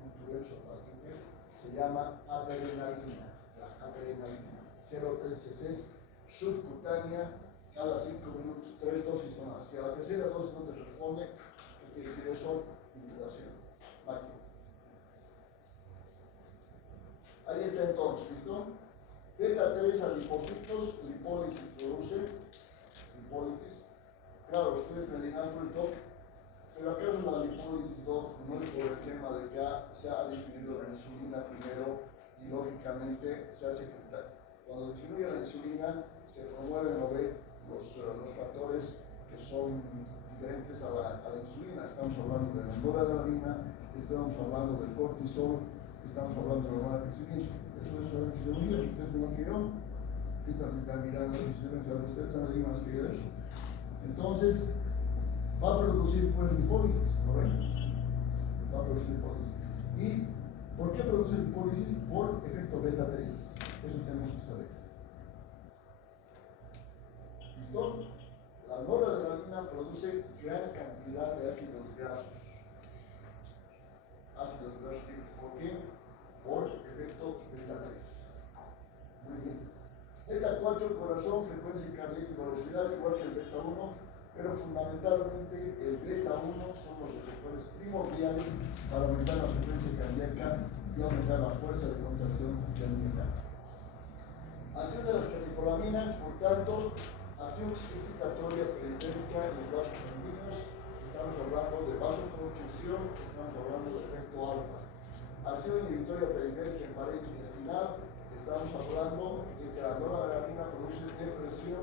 intubemos al paciente se llama adrenalina. La adrenalina, 0,3 cc subcutánea cada 5 minutos, 3 dosis o más. Si a la tercera dosis no te responde, ¿qué quiere decir eso? Intubación. Máquina. Ahí está entonces, ¿listo? Beta 3 adipocitos, lipólisis produce, lipólisis. Claro, ustedes me dirán, pues, Doc, pero acaso la lipólisis, Doc, no es por el tema de que se ha disminuido la insulina primero y lógicamente se hace secretaria. Cuando disminuye la insulina, se promueven los factores que son diferentes a la insulina. Estamos hablando de la noradrenalina, estamos hablando del cortisol, estamos hablando de la hormona de crecimiento. Eso es la fisiología, ustedes no que yo. Están mirando la fisiología, ustedes están ahí más que yo. Entonces, va a producir pues lipólisis, ¿no ven? Va a producir lipólisis. ¿Y por qué produce lipólisis? Por efecto beta 3. Eso tenemos que saber. ¿Listo? La noradrenalina produce gran cantidad de ácidos grasos. Ácidos grasos libres. ¿Por qué? Por efecto beta 3. Muy bien. Beta 4, corazón, frecuencia cardíaca y velocidad, igual que el beta 1, pero fundamentalmente el beta 1 son los receptores primordiales para aumentar la frecuencia cardíaca y aumentar la fuerza de contracción cardíaca. Acción de las catecolaminas, por tanto, acción excitatoria periférica en los vasos sanguíneos, estamos hablando de vasoconstricción, estamos hablando de efecto alfa. Acción inhibitoria periférica en pared intestinal, estamos hablando de que la noradrenalina produce depresión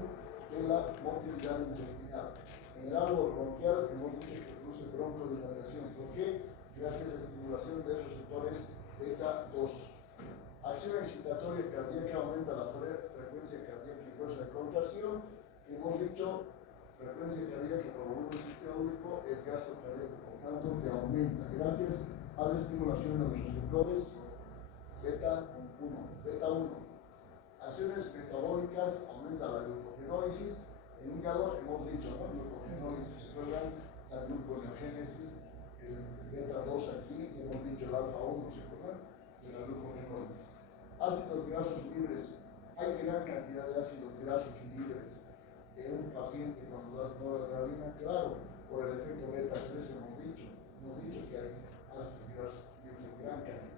de la motilidad intestinal. En el árbol bronquial hemos dicho que produce broncodilatación. ¿Por qué? Gracias a la estimulación de receptores beta 2. Acción excitatoria cardíaca aumenta la frecuencia cardíaca y fuerza de contracción. Hemos dicho frecuencia cardíaca por volumen sistólico es gasto cardíaco, por tanto que aumenta gracias a la estimulación de los receptores beta 1. Acciones metabólicas, aumenta la glucogenólisis. En hígado hemos dicho, ¿no? Glucogenólisis, ¿recuerdan? La gluconeogénesis, el beta 2 aquí, y hemos dicho el alfa 1, ¿se acuerdan? De la glucogenólisis. Ácidos grasos libres. Hay gran cantidad de ácidos grasos libres en un paciente cuando das noradrenalina, claro, por el efecto beta 3 hemos dicho que hay ácidos grasos libres en gran cantidad.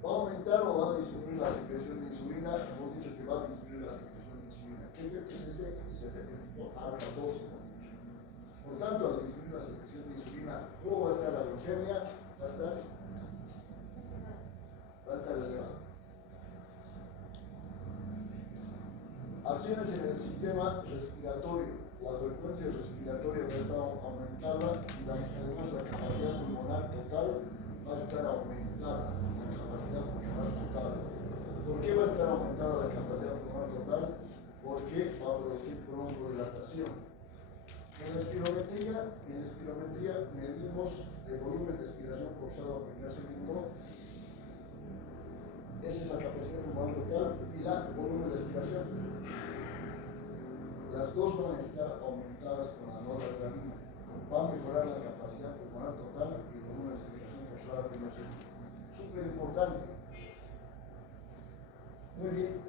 ¿Va a aumentar o va a disminuir la secreción de insulina? Hemos dicho que va a disminuir la secreción de insulina. ¿Qué efecto es ese? Es el efecto alfa 2, hemos dicho. Por tanto, al disminuir la secreción de insulina, ¿cómo va a estar la glucemia? Va a estar elevada. Acciones en el sistema respiratorio. La frecuencia respiratoria va a estar aumentada y además la capacidad pulmonar total va a estar aumentada. ¿Por qué va a estar aumentada la capacidad pulmonar total? Porque va a producir broncodilatación. En la espirometría medimos el volumen de expiración forzado al primer segundo. Esa es la capacidad pulmonar total y el volumen de expiración. Las dos van a estar aumentadas con la noradrenalina. Va a mejorar la capacidad pulmonar total y el volumen de expiración forzada al primer segundo. súper importante. Muy bien,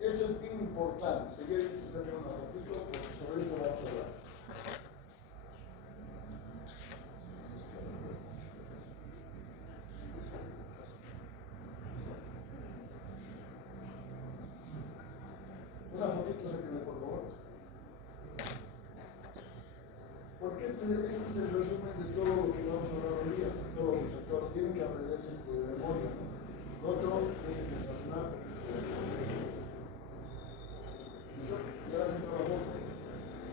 esto es bien importante. Si quieren que se saque una fotito, porque sobre esto vamos a hablar. Una fotito, sáquenme por favor. Porque este es el resumen de todo lo que vamos a hablar hoy día. Todos los sectores tienen que aprenderse esto de memoria, ¿no? Otro es internacional. Ya se trabajó.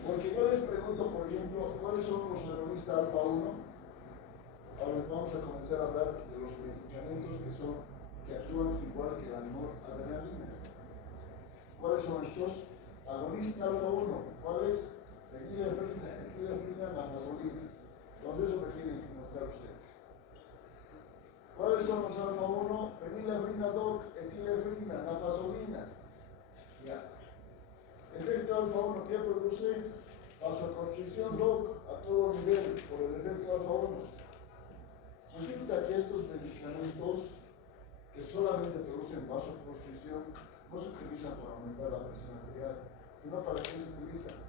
Porque yo les pregunto, por ejemplo, ¿cuáles son los agonistas alfa 1? Ahora vamos a comenzar a hablar de los medicamentos que actúan igual que la noradrenalina. ¿Cuáles son estos? Agonista alfa 1. ¿Cuál es? Fenilefrina, nafazolina. Entonces eso requiere conocer ustedes. ¿Cuáles son los alfa 1? Fenilefrina, doc, etilefrina, nafazolina. Ya. Efecto alfa 1, ¿qué produce? Vasoconstricción, doc, a todo nivel, por el efecto alfa 1. Resulta que estos medicamentos que solamente producen vasoconstricción no se utilizan para aumentar la presión arterial, sino para qué se utilizan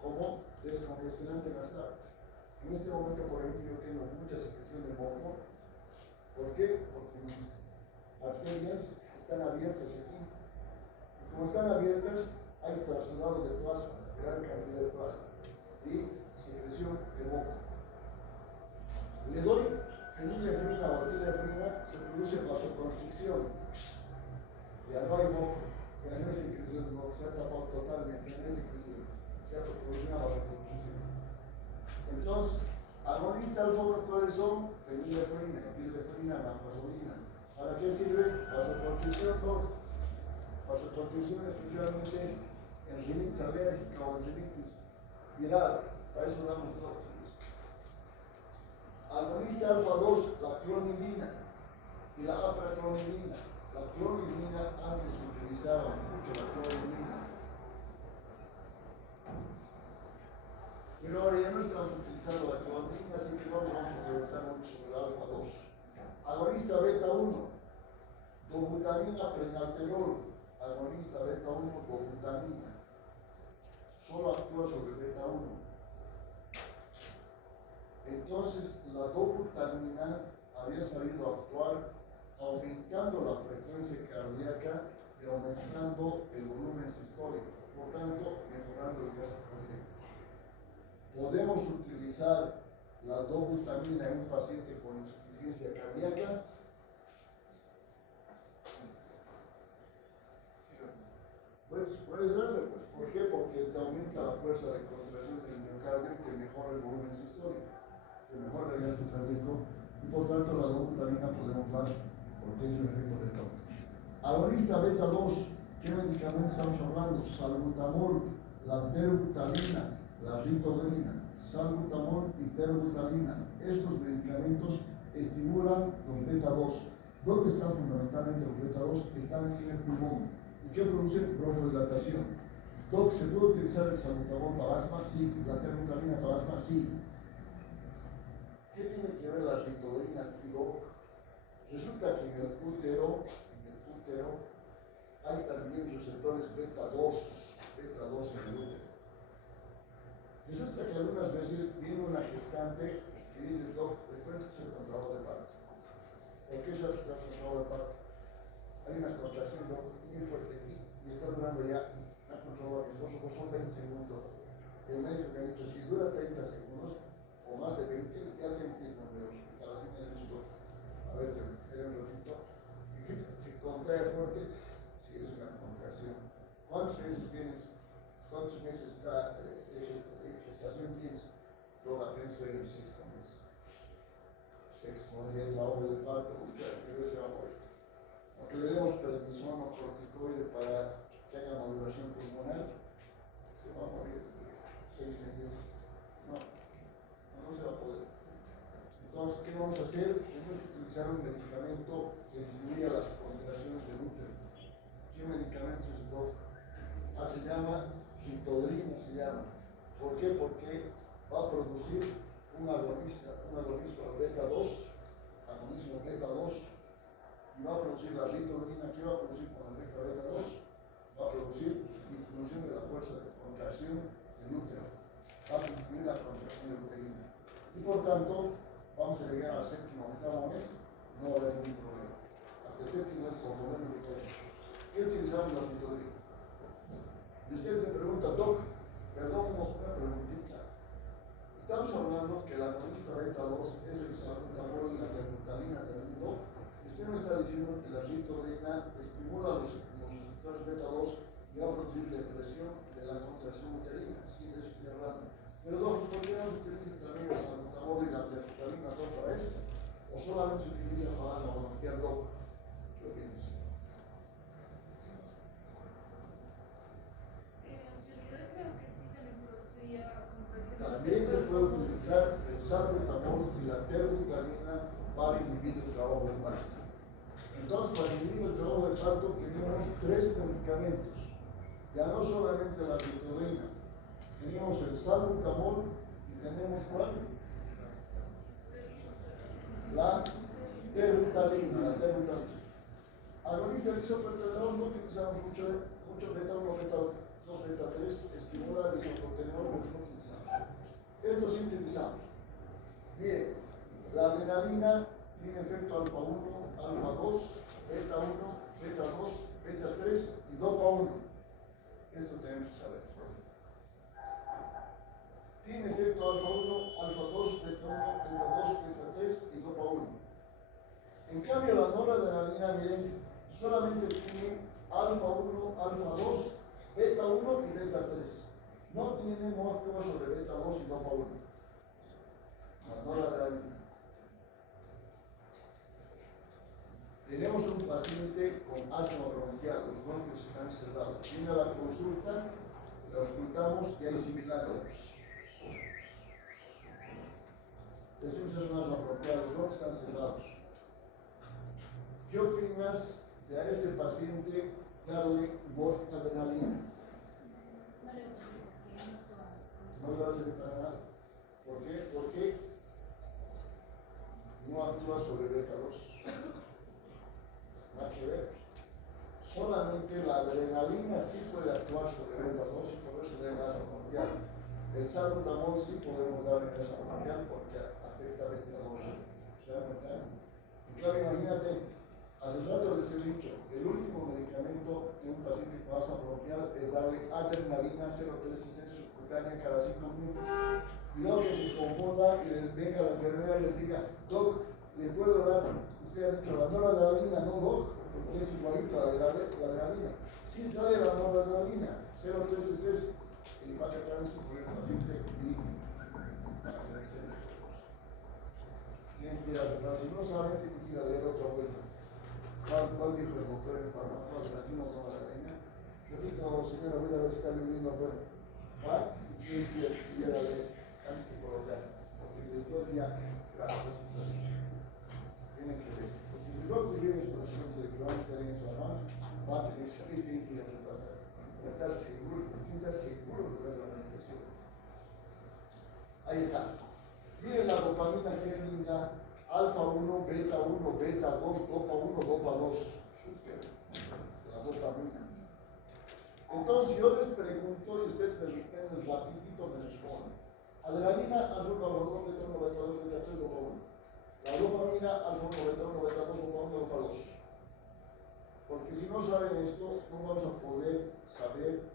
como descongestionante nasal. En este momento, por ejemplo, yo tengo mucha secreción de moco. ¿Por qué? Porque mis arterias están abiertas aquí. Y como están abiertas, hay traslado de plasma, gran cantidad de plasma y secreción de moco. Le doy fenilefrina o etilefrina, se produce vasoconstricción. Ya no hay moco, ya no hay secreción de moco, se ha tapado totalmente, ya no hay secreción, se ha producido una vasoconstricción. Entonces, agonistas alfa 1, ¿cuáles son? Fenilefrina, etilefrina, nafazolina. ¿Para qué sirve? Vasoconstricción, vasoconstricción especialmente en rinitis alérgica o en rinitis viral, para eso damos dos. Agonista alfa 2, la clonidina y la apraclonidina. La clonidina, antes se utilizaba mucho la clonidina, pero ahora ya no estamos utilizando la clonidina, así que vamos a preguntar mucho sobre el alfa 2. Agonista beta 1, dobutamina prenalterol. Agonista beta 1, dobutamina. Solo actúa sobre beta 1. Entonces, la dobutamina había salido a actuar aumentando la frecuencia cardíaca y aumentando el volumen sistólico, por tanto, mejorando el gasto cardíaco. ¿Podemos utilizar la dobutamina en un paciente con insuficiencia cardíaca? Pues puedes darle, pues. ¿Por qué? Porque te aumenta la fuerza de contracción del miocardio, que mejora el volumen sistólico, que mejora el gasto cardíaco, y por tanto la dobutamina podemos dar, porque es un efecto beta 1. Agonista beta 2, ¿qué medicamentos estamos hablando? Salbutamol, la terbutalina, la ritodrina, salbutamol y terbutalina. Estos medicamentos estimulan los beta 2. ¿Dónde están fundamentalmente los beta 2? Están en el pulmón. ¿Y qué producen? Bronchodilatación. Doc, ¿se puede utilizar el salbutamol para asma? Sí. ¿La terbutalina para asma? Sí. ¿Qué tiene que ver la ritodrina aquí, Doc? Resulta que en el útero hay también receptores beta 2 en el útero. Resulta que algunas veces viene una gestante y dice, doc, después que se trabajo de parto. ¿Por qué se hace el trabajo de parto? Hay una contracción muy fuerte aquí y está durando ya, me ha controlado a mi esposo, pues son 20 segundos. El médico me ha dicho, si dura 30 segundos o más de 20, ya tiene que ir con el hospital, así me ha dicho, a ver, espera un ratito, y se contrae fuerte, si es una contracción. ¿Cuántos meses tienes? ¿Cuántos meses está de gestación tienes? Yo apenas estoy en el sexto mes. Sexto mes, la hora del parto, muchas veces se va a morir. Aunque le demos prednisona o corticoide para que haga maduración pulmonar, se va a morir 6 meses. No se va a poder. Entonces, ¿qué vamos a hacer? Tenemos que utilizar un medicamento que disminuya las concentraciones del útero. ¿Qué medicamento es el doc? Se llama ritodrina, se llama. ¿Por qué? Porque va a producir un agonismo beta 2, y va a producir la ritonina. ¿Qué va a producir con el beta beta 2? Va a producir disminución de la fuerza de contracción del útero, va a disminuir la contracción uterina. Y por tanto, vamos a llegar al séptimo octavo mes, no va a haber ningún problema. Hasta el séptimo mes, por lo menos, ¿qué utilizamos la ritonina? Y ustedes me preguntan, Doc, perdón, una preguntita. Estamos hablando que la agonista beta 2 es el salbutamol y la terbutalina del mundo. Usted me está diciendo que la ritonina estimula los receptores beta 2 y va a producir depresión de la contracción uterina. Sí, de eso estoy hablando. Pero Doc, ¿por qué no se utiliza también el salbutamol y la terbutalina para esto? ¿O solamente se utiliza para la agonía Doc? ¿Qué opinas? También se puede utilizar el salbutamol y la terbutalina para inhibir el trabajo del parto. Entonces, para inhibir el trabajo del parto tenemos 3 medicamentos. Ya no solamente la ritonina, tenemos el salbutamol y tenemos ¿cuál? La terbutalina. Agonista del isoproterenol no utilizamos mucho beta 1, beta 2, beta 3, estimula el isoproterenol, pero no utilizamos. Esto sí utilizamos. Bien, la adrenalina tiene efecto alfa 1, alfa 2, beta 1, beta 2, beta 3 y dopa 1. Esto tenemos que saber. Tiene efecto alfa 1, alfa 2, beta 1, beta 2, beta 3 y dopa 1. En cambio, la noradrenalina, miren, solamente tiene alfa 1, alfa 2, beta 1 y beta 3. No actúa sobre beta 2 y dopa 1. La noradrenalina. Tenemos un paciente con asma bronquial, los bronquios están cerrados. Viene a la consulta, lo ocultamos y hay sibilancias. Decimos es un asma bronquial, los bronquios están cerrados. ¿Qué opinas de a este paciente darle noradrenalina? No le va a servir para nada. ¿Por qué? Porque no actúa sobre beta 2. Nada que ver. Solamente la adrenalina sí puede actuar sobre beta 2 y por eso le da asma bronquial. El salbutamol sí podemos darle en asma bronquial porque afecta a beta 2. ¿Se dan cuenta? Y claro, imagínate, hace rato les he dicho, el último medicamento de un paciente con asma bronquial es darle adrenalina 0,3 subcutánea cada 5 minutos. Cuidado que se confunda y les venga la enfermera y les diga, Doc, ¿le puedo dar? Usted ha dicho la noradrenalina, no Doc, porque es igualito a la adrenalina. Sí, dale la noradrenalina, 0,3 es el impacto cada vez por el paciente mínimo. Tienen que ir a verdad, si no saben, tienen que ir a leer otra vuelta. ¿Cuál dijo el doctor en farmacología? No la reina. Repito, señora, voy a ver si está viviendo afuera. ¿Va? Y tienen que ir a leer antes de colocar. Porque después ya, claro, tienen que leer. Porque si no tuvieron instrucciones de que van a estar en esa mano, va a tener que salir, tienen que ir a preparar. Para estar seguro, tienen que estar seguro de ver la medicación. Ahí está. Miren la dopamina que es linda. Alfa 1, beta 1, beta 2, dopa 1, dopa 2. Super. La dopamina. Entonces yo les pregunto y ustedes me responden rapidito, me responden. Adrenalina, alfa 1, alfa 2, beta 1, beta 2, beta 3, dopa 1. La dopamina, alfa 1, beta 1, beta 2, dopa 1, dopa 2. Porque si no saben esto, no vamos a poder saber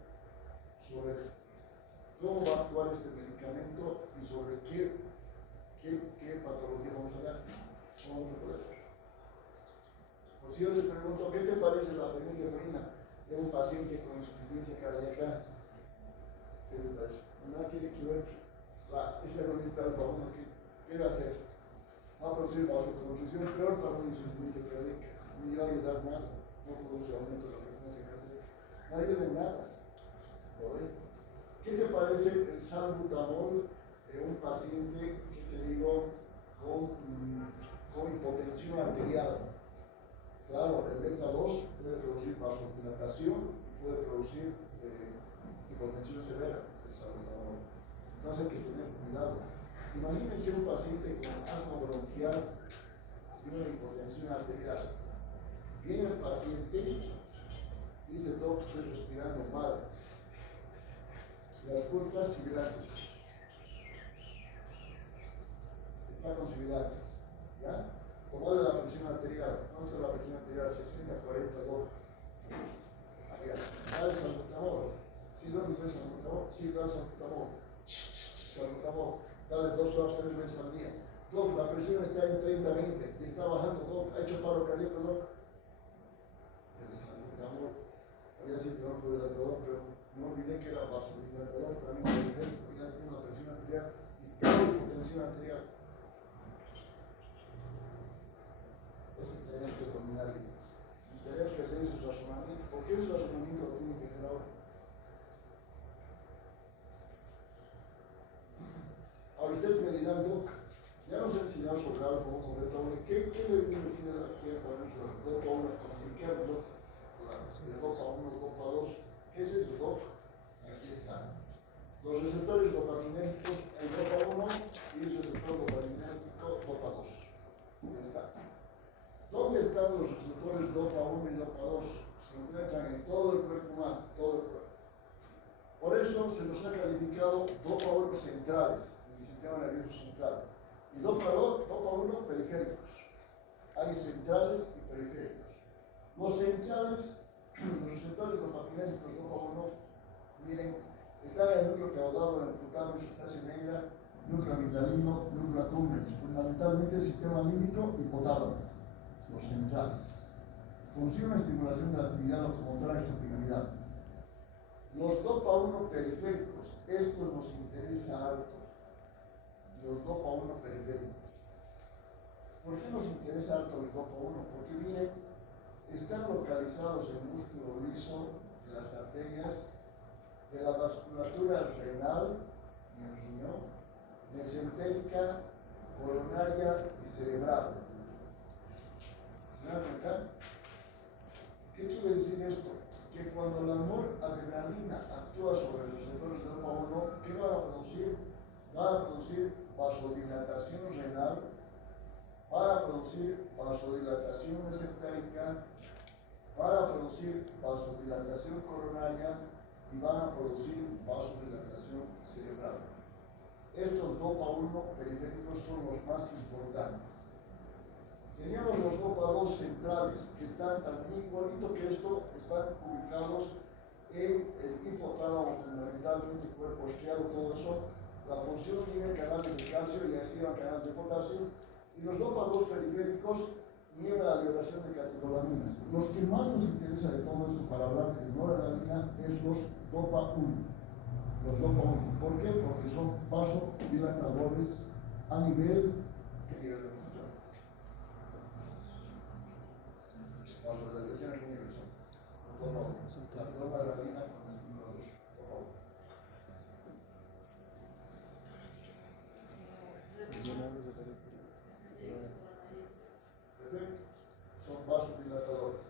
sobre cómo va a actuar este medicamento y sobre qué patología vamos a dar. No vamos a poder. Por si yo les pregunto, ¿qué te parece la fenilefrina de un paciente con insuficiencia cardíaca? ¿Qué te parece? No tiene que ver. Es la agonista alfa 1, ¿qué va a hacer? Va a producir vasoconstricción peor para una insuficiencia cardíaca. No va a ayudar nada. No produce aumento de la frecuencia cardíaca. No ayuda en nada. ¿Qué te parece el salbutamol de un paciente, que te digo, con hipotensión arterial? Claro, el beta 2 puede producir vasodilatación, puede producir hipotensión severa, el salbutamol. Entonces hay que tener cuidado. Imagínense un paciente con asma bronquial y una hipotensión arterial. Viene el paciente, dice, doc, estoy respirando mal. Las culpas sibilancias. Está con sibilancias. ¿Ya? ¿Cómo es la presión arterial? ¿Cuánto es la presión arterial? 60, 40, 2. Dale salbutamol. Sí, ¿dónde ves salbutamol? Sí, dale salbutamol. Salbutamol. Dale 2 horas, 3 veces al día. Doc, la presión está en 30-20. Y está bajando, Doc. ¿Ha hecho paro cardíaco, Doc? El salbutamol. Había sido peor por el dilatador, pero no olvidé que era vasodilatador. También ya tengo una presión arterial y tengo hipotensión arterial. Esto tenemos que dominar bien. Y tenemos que hacer ese razonamiento. ¿Por qué ese razonamiento lo tiene que hacer ahora? Ahora ustedes me dirán, Doc, ya nos enseñaron sobre alfa 1, beta 1. ¿Qué le viene usted aquí a poner sobre el dopa 1? ¿Qué es Doc? El dopa 1, dopa 2. ¿Qué es eso, Doc? Aquí está. Los receptores dopaminérgicos, el dopa 1 y el receptor dopaminérgico dopa 2. Ya está. ¿Dónde están los receptores dopa 1 y dopa 2? Se encuentran en todo el cuerpo humano, todo el cuerpo. Por eso se nos ha calificado dopa 1 centrales, en el sistema nervioso central, y dopa 1 periféricos. Hay centrales y periféricos. Los centrales, los receptores dopaminérgicos dopa 1, miren, están en el núcleo caudado, en el putano, sustancia negra, núcleo amigdalino, núcleo accumbens, fundamentalmente el sistema límbico y hipotálamo. Los centrales. Consigue una estimulación de la actividad locomotora y exocriminalidad. Los dopa 1 periféricos, estos nos interesa harto. Los dopa 1 periféricos. ¿Por qué nos interesa harto los dopa 1? Porque miren, están localizados en el músculo liso de las arterias, de la vasculatura renal, en el riñón, mesentérica, coronaria y cerebral. ¿Se dan cuenta? ¿Qué quiere decir esto? Que cuando la noradrenalina actúa sobre los receptores de dopa 1, ¿qué van a producir? Van a producir vasodilatación renal, van a producir vasodilatación mesentérica, van a producir vasodilatación coronaria y van a producir vasodilatación cerebral. Estos dopa 1 periféricos son los más importantes. Teníamos los dopa 2 centrales, que están también igualito que esto, están ubicados en el hipotálamo, fundamentalmente cuerpo estriado, todo eso. La función tiene canales de calcio y activa canales de potasio. Y los dopa 2 periféricos niegan la liberación de catecolaminas. Los que más nos interesa de todo esto para hablar de noradrenalina es los dopa 1. Los dopa 1. ¿Por qué? Porque son vasodilatadores a nivel de vasodilatación a nivel dopa 1. La noradrenalina con el estimulador dopa 1. Perfecto. Son vasodilatadores.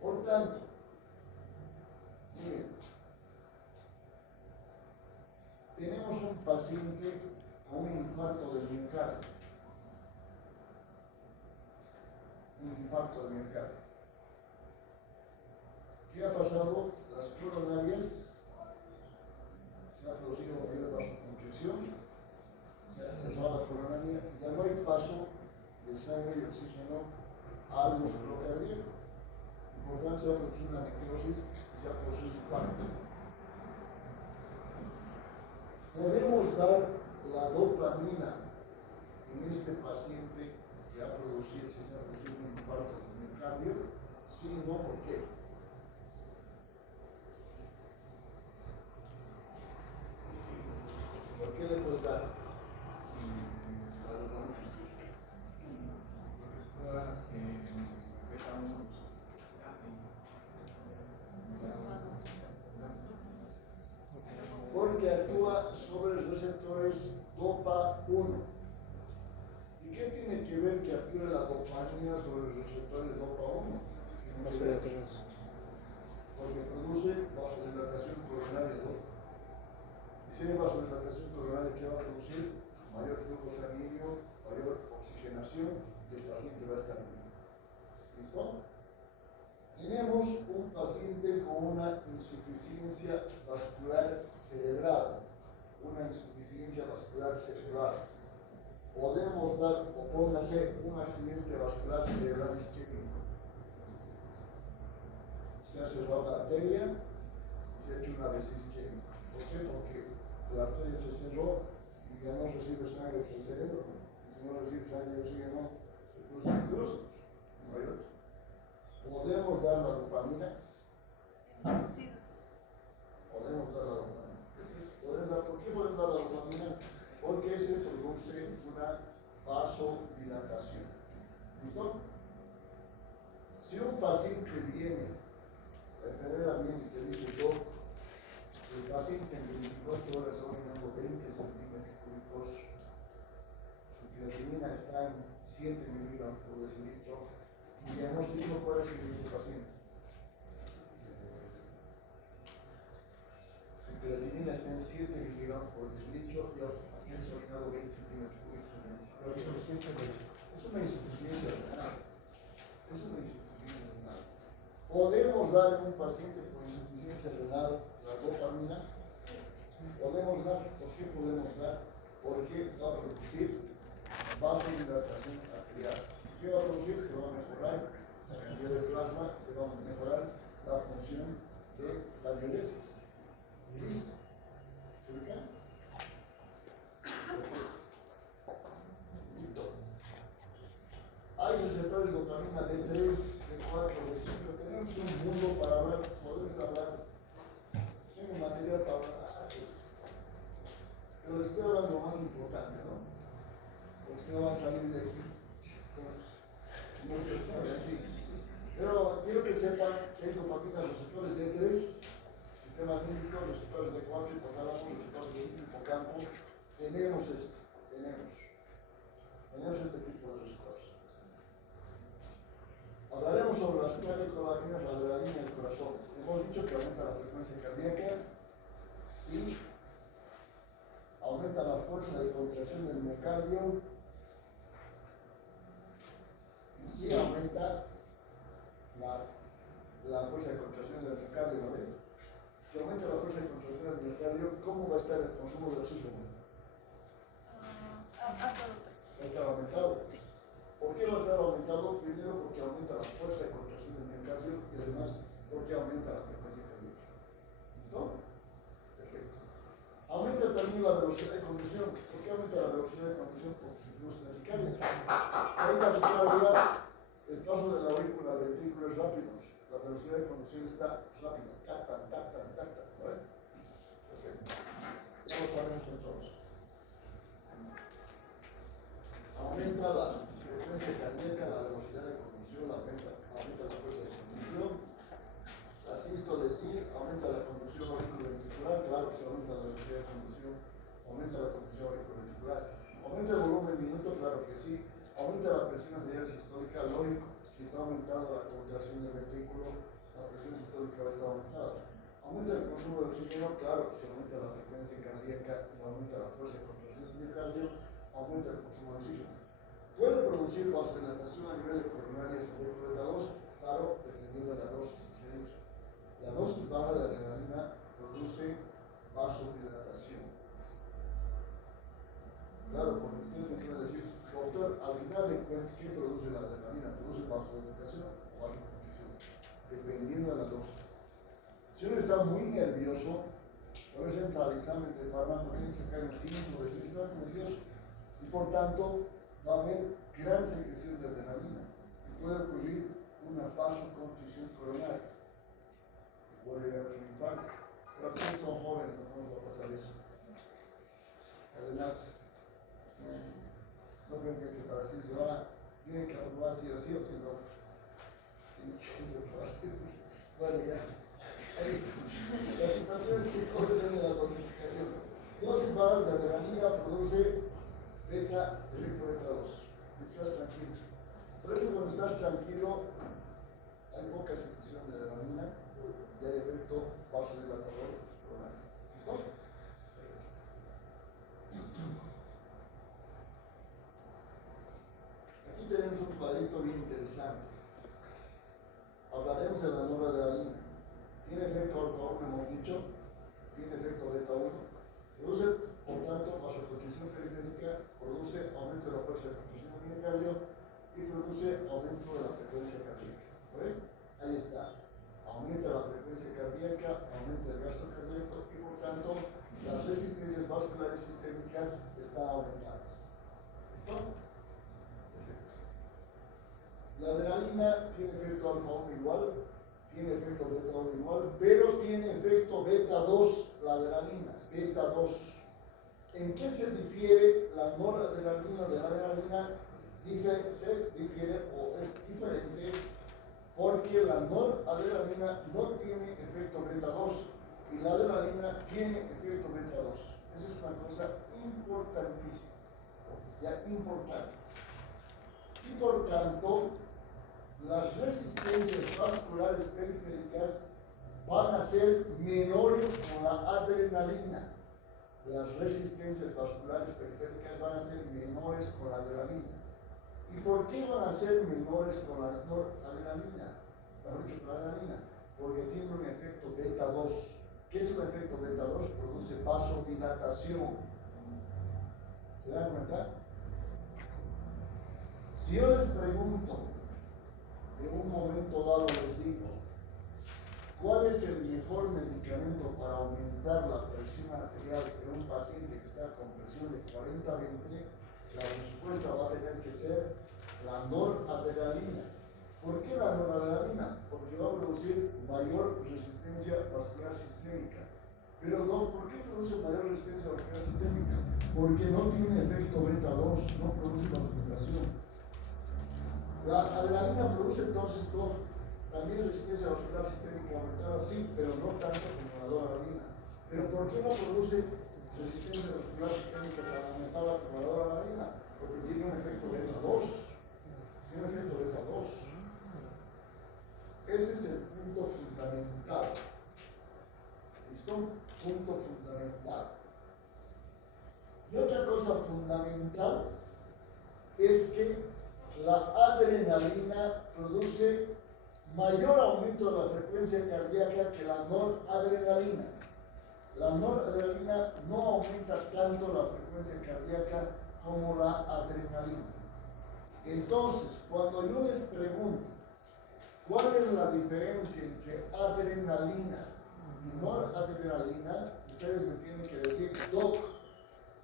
Por tanto, miren, tenemos un paciente con un infarto del miocardio. Un infarto del miocardio. ¿Qué ha pasado? Las coronarias se ha producido mayor vasoconstricción, se ha cerrado la coronaria, ya no hay paso de sangre y oxígeno al músculo cardíaco. Y por tanto se ha producido una necrosis y se ha producido un infarto. Podemos dar la dopamina en este paciente que ha producido, si se ha producido un infarto del miocardio, sí y no, ¿por qué? ¿Por qué le puedes dar? Porque actúa sobre los receptores dopa 1. ¿Y qué tiene que ver que actúe la dopamina sobre los receptores dopa 1? Porque produce vasodilatación coronaria 2. Y si hay vasodilatación coronaria, ¿qué va a producir? Mayor flujo sanguíneo, mayor oxigenación y el paciente va a estar bien. ¿Listo? Tenemos un paciente con una insuficiencia vascular cerebral. Una insuficiencia vascular cerebral. Podemos dar, o puede hacer un accidente vascular cerebral isquémico. Se ha cerrado la arteria, se ha hecho una vez isquémica. ¿Por qué? Porque la arteria se cerró y ya no recibe sangre del cerebro. Y si no recibe sangre del oxígeno, se produce necrosis. No hay otro. ¿Podemos dar la dopamina? Sí. Podemos dar la dopamina. ¿Por qué podemos dar la dopamina? Porque se produce una vasodilatación. ¿Listo? Si un paciente viene, la enfermera viene y te dice, doc, el paciente en 24 horas está orinando 20 centímetros cúbicos, su creatinina está en 7 miligramos por decilitro, y diagnóstico puede ser ese paciente. Su creatinina está en 7 miligramos por decilitro y el paciente se ha orinado 20 centímetros cúbicos. Es una insuficiencia renal. Es una insuficiencia renal. ¿Podemos dar en un paciente con insuficiencia renal la dopamina? Podemos dar. ¿Por qué podemos dar? Porque va a producir vasodilatación arterial. ¿Qué va a producir? Se va a mejorar la cantidad de plasma, se va a mejorar la función de la diuresis. Y listo. ¿Se ubican? Listo. Hay receptores de dopamina D3, D4, D5. Tenemos un mundo para hablar, podemos hablar. Tengo material para hablar. Pero les estoy hablando lo más importante, ¿no? Porque si no van a salir de aquí. Muchos saben así. Pero quiero que sepan que hay dopamina, receptores D3, sistema límbico, receptores D4, hipotálamo, receptores de hipocampo. Tenemos esto, tenemos este tipo de receptores. Hablaremos sobre las catecolaminas, la adrenalina del corazón. Hemos dicho que aumenta la frecuencia cardíaca, sí, aumenta la fuerza de contracción del miocardio, y sí aumenta la fuerza de contracción del miocardio, ¿no ven? Si aumenta la fuerza de contracción del miocardio, ¿cómo va a estar el consumo de oxígeno? Va a estar aumentado. Sí. ¿Por qué va a estar aumentado? Primero porque aumenta la fuerza de contracción del miocardio y además porque aumenta la frecuencia cardíaca. ¿Listo? Perfecto. Aumenta también la velocidad de conducción. ¿Por qué aumenta la velocidad de conducción? Porque se produce taquicardia. Hay taquicardia, el paso de la aurícula al ventrículo es rápido. La velocidad de conducción está rápida. Tactan. ¿Vale? Perfecto. Ya lo sabemos entonces. Aumenta la frecuencia cardíaca, la velocidad de conducción, aumenta la fuerza de conducción. La sístole sí, aumenta la conducción auriculoventricular, claro, si aumenta la velocidad de conducción, aumenta la conducción auriculoventricular. Aumenta el volumen minuto, claro que sí. Aumenta la presión arterial sistólica, lógico, si está aumentando la contracción del ventrículo, la presión sistólica va a estar aumentada. Aumenta el consumo de oxígeno, claro, si aumenta la frecuencia cardíaca y aumenta la fuerza de contracción del miocardio, aumenta el consumo de oxígeno. Puede producir vasodilatación a nivel de coronarias y de la dosis, claro, dependiendo de la dosis. La dosis baja de adrenalina produce vasodilatación. Claro, porque ustedes me pueden decir, doctor, al final de cuentas, ¿qué produce la adrenalina? ¿Produce vasodilatación o vasoconstricción? Dependiendo de la dosis. Si uno está muy nervioso, por eso entra al examen de fármaco, tiene que sacar un 5 sobre 6, está nervioso. Y por tanto, va a haber gran secreción de adrenalina. Y puede ocurrir una vasoconstricción coronaria. Puede llegar a un infarto. Pero ustedes son jóvenes, no nos va a pasar eso. Además, no creo que para sí se va, tienen que aprobar sí o sí, o si no, tienen que aprobar sí o sí. Bueno, ya. La situación es que corre desde la dosificación. Dosis bajas de adrenalina produce beta, beta 2. Estás tranquilo. Por eso cuando estás tranquilo, hay poca secreción de adrenalina y hay efecto vasodilatador coronario. ¿Listo? Aquí tenemos un cuadrito bien interesante. hablaremos de la noradrenalina. Tiene efecto alfa 1, hemos dicho, tiene efecto beta 1, produce, por tanto, vasoconstricción periférica, produce aumento de la fuerza de contracción del miocardio y produce aumento de la frecuencia cardíaca. ¿Ven? Ahí está. Aumenta la frecuencia cardíaca, aumenta el gasto cardíaco y, por tanto, las resistencias vasculares sistémicas están aumentadas. ¿Listo? Perfecto. La adrenalina tiene efecto alfa 1 igual, tiene efecto beta 1 igual, pero tiene efecto beta 2, la adrenalina, beta 2. ¿En qué se difiere la noradrenalina de la adrenalina? Se difiere o es diferente porque la noradrenalina no tiene efecto beta 2 y la adrenalina tiene efecto beta 2. Esa es una cosa importantísima, ya importante. Y por tanto, las resistencias vasculares periféricas van a ser menores con la adrenalina. Las resistencias vasculares periféricas van a ser menores con la adrenalina. ¿Y por qué van a ser menores con la noradrenalina? Porque tiene un efecto beta 2. ¿Qué es un efecto beta 2? Produce vasodilatación. ¿Se dan cuenta? Si yo les pregunto, en un momento dado les digo, ¿cuál es el mejor medicamento para aumentar la presión arterial de un paciente que está con presión de 40-20? La respuesta va a tener que ser la noradrenalina. ¿Por qué la noradrenalina? Porque va a producir mayor resistencia vascular sistémica. Pero no, ¿por qué produce mayor resistencia vascular sistémica? Porque no tiene efecto beta 2, no produce vasodilatación. La adrenalina produce entonces también resistencia vascular sistémica aumentada, sí, pero no tanto como la noradrenalina. ¿Pero por qué no produce resistencia vascular sistémica tan aumentada como la noradrenalina? Porque tiene un efecto beta 2. Tiene un efecto beta 2. Ese es el punto fundamental. ¿Listo? Punto fundamental. Y otra cosa fundamental es que la adrenalina produce mayor aumento de la frecuencia cardíaca que la noradrenalina. La noradrenalina no aumenta tanto la frecuencia cardíaca como la adrenalina. Entonces, cuando yo les pregunto cuál es la diferencia entre adrenalina y noradrenalina, ustedes me tienen que decir, doc,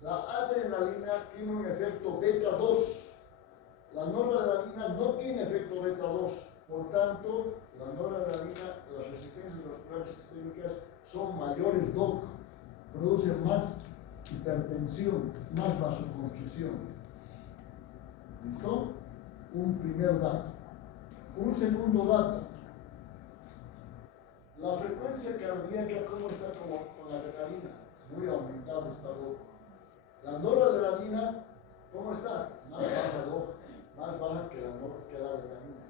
la adrenalina tiene un efecto beta 2. La noradrenalina no tiene efecto beta 2, por tanto, la noradrenalina, las resistencias vasculares sistémicas son mayores, doc, producen más hipertensión, más vasoconstricción. ¿Listo? Un primer dato. Un segundo dato. La frecuencia cardíaca, ¿cómo está con la adrenalina? Muy aumentada está, doc. La noradrenalina, ¿cómo está? Más baja, doc. Más baja que la adrenalina.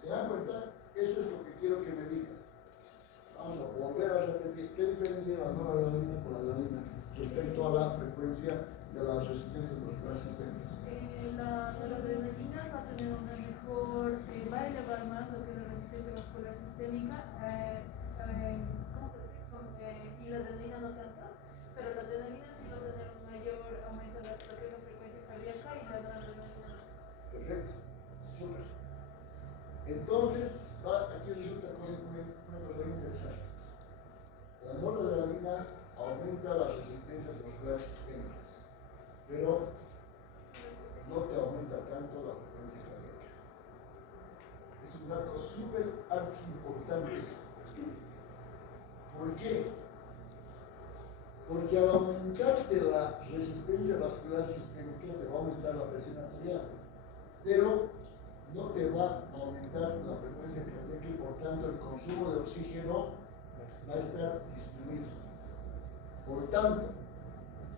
¿Se dan cuenta? Eso es lo que quiero que me digan. Vamos a volver a repetir. ¿Qué diferencia la noradrenalina con la adrenalina respecto a la frecuencia de las resistencias vasculares sistémicas? La noradrenalina va a tener una mejor, va a elevar más lo que es la resistencia vascular sistémica, ¿cómo se dice? Y la adrenalina no tanto, pero la adrenalina sí va a tener un mayor aumento de lo que es la frecuencia cardíaca y la noradrenalina no. Perfecto, súper. Entonces, aquí resulta una cosa interesante. La noradrenalina aumenta las resistencias vasculares sistémicas, pero no te aumenta tanto la frecuencia cardíaca. Es un dato súper archi importante esto. ¿Por qué? Porque al aumentarte la resistencia vascular sistémica te va a aumentar la presión arterial, pero no te va a aumentar la frecuencia cardíaca y por tanto el consumo de oxígeno va a estar disminuido. Por tanto,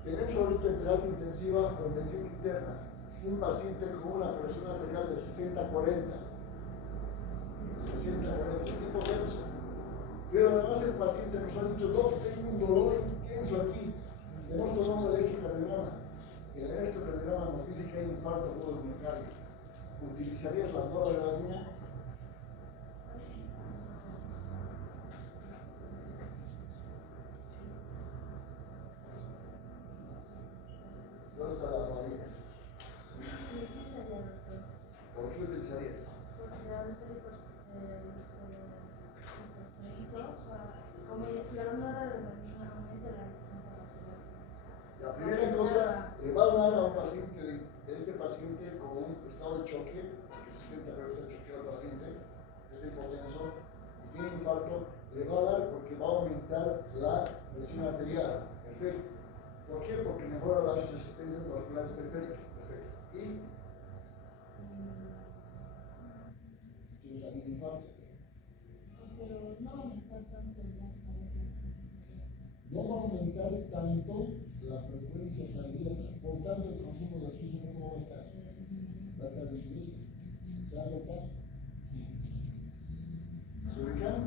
tenemos ahorita en terapia intensiva o en medicina interna un paciente con una presión arterial de 60-40, tipo denso. Pero además el paciente nos ha dicho, doc, tengo un dolor intenso aquí. Hemos tomado el electrocardiograma. Y el electrocardiograma nos dice que hay infarto agudo del miocardio. ¿Utilizarías la noradrenalina? respuesta de la María. Sí, sí sería, doctor. ¿Por qué utilizarías? Porque realmente hizo, como la hormona de la misma aumenta la resistencia bacteriana. La primera cosa, le va a dar a un paciente, este paciente con un estado de choque, que se siente que está choqueado el paciente, está hipotenso y tiene infarto, le va a dar porque va a aumentar la presión arterial. Perfecto. ¿Por qué? Porque mejora las resistencias vasculares periféricas. Perfecto. Y tiene también infarto. Pero no aumentar tanto el gasto. No va a aumentar tanto la frecuencia cardíaca, por tanto el consumo de oxígeno ¿cómo va a estar? Va a estar disminuido. ¿Se va a notar? ¿Se ubican?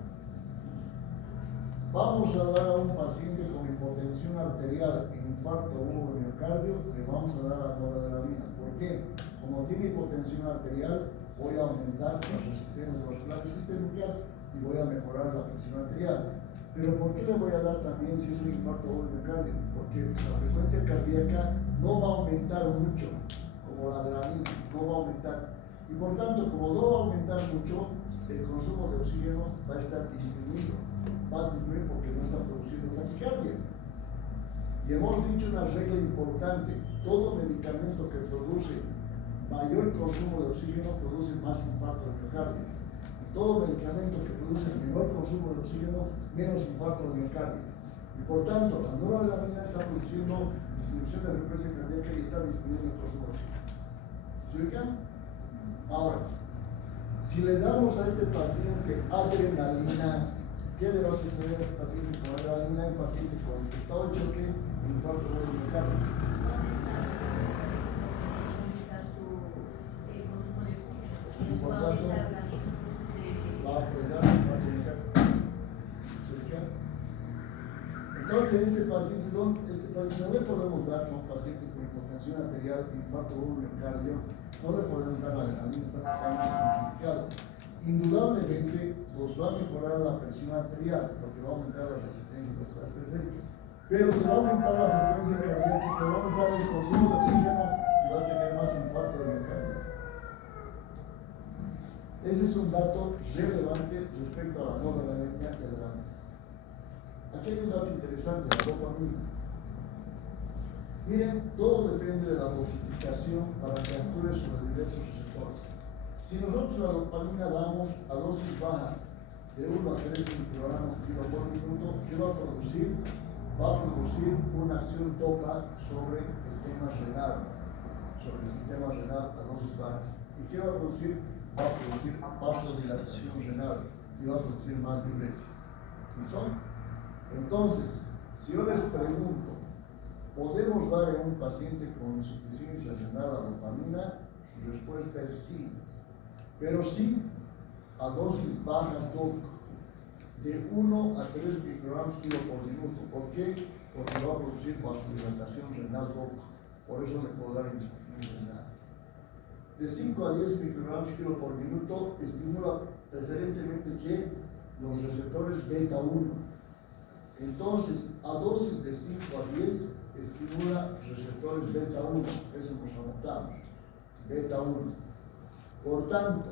Vamos a dar a un paciente con hipotensión arterial, infarto o miocardio, le vamos a dar la noradrenalina. ¿Por qué? Como tiene hipotensión arterial, voy a aumentar las resistencias vasculares sistémicas y voy a mejorar la presión arterial. Pero ¿por qué le voy a dar también si es un infarto o un miocardio? Porque la frecuencia cardíaca no va a aumentar mucho, como la adrenalina, no va a aumentar. Y por tanto, como no va a aumentar mucho, el consumo de oxígeno va a estar disminuido. Va a disminuir porque no está produciendo taquicardia. Y hemos dicho una regla importante: todo medicamento que produce mayor consumo de oxígeno produce más infarto de miocardio. Y todo medicamento que produce menor consumo de oxígeno, menos infarto de miocardio. Y por tanto, la noradrenalina está produciendo disminución de la frecuencia cardíaca y está disminuyendo el consumo de oxígeno. ¿Se ubican? Ahora, si le damos a este paciente adrenalina, ¿qué le va a suceder a este paciente con adrenalina? El paciente con estado de choque, infarto de miocardio. Y por tanto, va a frenar, va a comenzar. ¿Se ubican? Entonces, este paciente no le podemos dar a un paciente con hipotensión arterial, infarto o miocardio, no le podemos dar la adrenalina, está totalmente contraindicado. Indudablemente nos va a mejorar la presión arterial porque va a aumentar las resistencias vasculares periféricas, pero te va a aumentar la frecuencia cardíaca, te va a aumentar el consumo de oxígeno y va a tener más infarto de miocardio. Ese es un dato relevante respecto a la noradrenalina y adrenalina. Aquí hay un dato interesante, la dopamina. Miren, todo depende de la dosificación para que actúe sobre diversos receptores. Si nosotros la dopamina damos a dosis baja, de 1 a 3 microgramos kilo por minuto, ¿qué va a producir? Va a producir una acción dopa sobre el tema renal, sobre el sistema renal a dosis bajas. ¿Y qué va a producir? Va a producir vasodilatación renal y va a producir más diuresis. ¿Listo? Entonces, si yo les pregunto, ¿podemos dar a un paciente con insuficiencia renal la dopamina? Su respuesta es sí, pero sí a dosis bajas de 1 a 3 microgramos kilo por minuto. ¿Por qué? Porque va a producir vasodilatación renal por eso le puedo dar insuficiencia renal. De 5 a 10 microgramos kilo por minuto estimula preferentemente que los receptores beta 1. Entonces, a dosis de 5 a 10 estimula receptores beta 1, eso nos anotamos, beta 1. Por tanto,